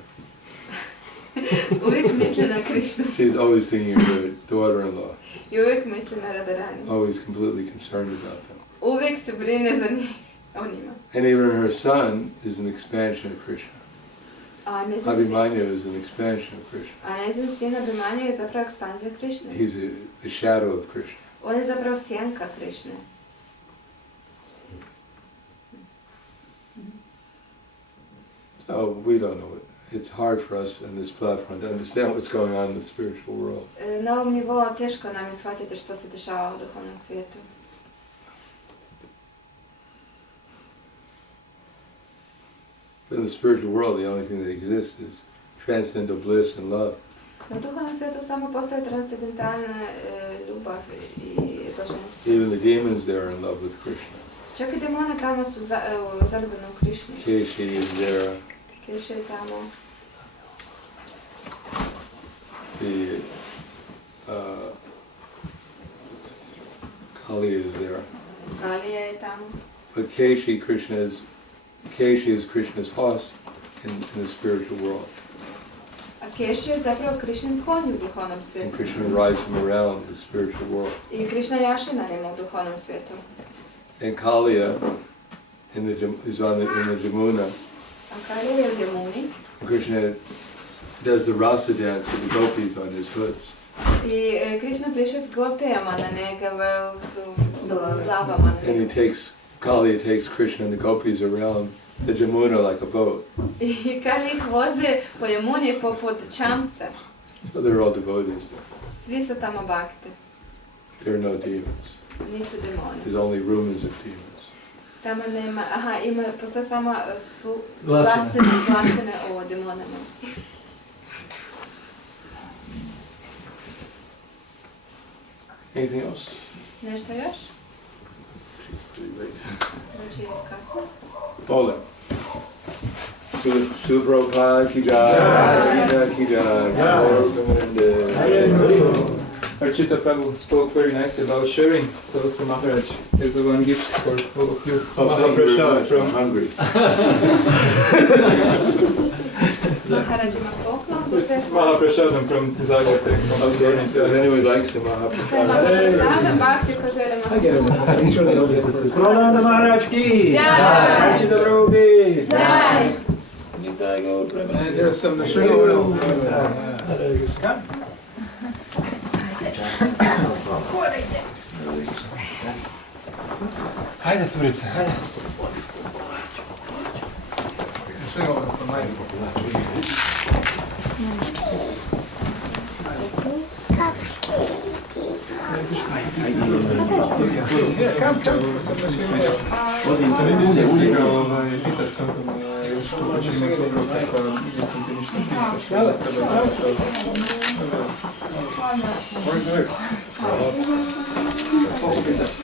Uvijek misli na Krishnu. She's always thinking of her daughter-in-law. I uvijek misli na Radharani. Always completely concerned about them. Uvijek se brine za njih, o njima. And even her son is an expansion of Krishna. A Abhimanyu is an expansion of Krishna. njezin sin Abhimanyu je zapravo ekspanzija Krishne. He's the shadow of Krishna. On je zapravo sjenka Krishne. So we don't know. It's hard for us on this platform to understand what's going on in the spiritual world. Na ovom nivou teško nam je shvatiti što se dešava u duhovnom svijetu. But in the spiritual world, the only thing that exists is transcendental bliss and love. Na duhovnom svijetu samo postoje transcendentalna ljubav i blaženstvo. Even the demons there are in love with Krishna. Čak i demoni tamo su zaljubljeni u Krišnu. Keshi is there. Keša je tamo. The Kali is there. Kalija je tamo. But Keshi is Krishna's horse in the spiritual world. A Keši je zapravo Krišnin konj u duhovnom And svijetu. Krishna rides him around the spiritual world. I Krišna jaši na njima u duhovnom svijetu. And Kaliya is in the Jamuna. A Kalija je u Jamuni. And Krishna does the rasa dance with the gopis on his hoods. I Krišna pliše s gopijama na njegove glavama. And Kaliya takes Krishna and the gopis around the Jamuna like a boat. I Kalija ih voze po Jamuni poput čamca. So they're all devotees there. Svi su tamo bakte. There are no demons. Nisu demoni. There's only rumors of demons. Tamo nema, postoje samo Glasine. glasine o demonama. Anything else? Nešto još? She's pretty late. Znači je kasno. Paula. Srila Prabhupada ki jai, Arcita ki jai, Arcita Prabhu spoke very nicely about sharing, so Maharaj, here's a one gift for all of you. Thank you very much. I'm from hungry. Maharaj ima poklon za sve. Mahaprashadam from Zagreb. Okay, so if anyone likes him, I'll have to Sve imamo se sada, bakti ko želimo. Prahladananda Maharaj ki! Jai! Arcita Prabhu ki! Jai! And there's some sugar oil. Hajde, curice, hajde. Sugar oil for my Yeah, come. Nisam stigao pitat kako mi je još to počinje dobro, tako nisam ti ništa pisao. Što je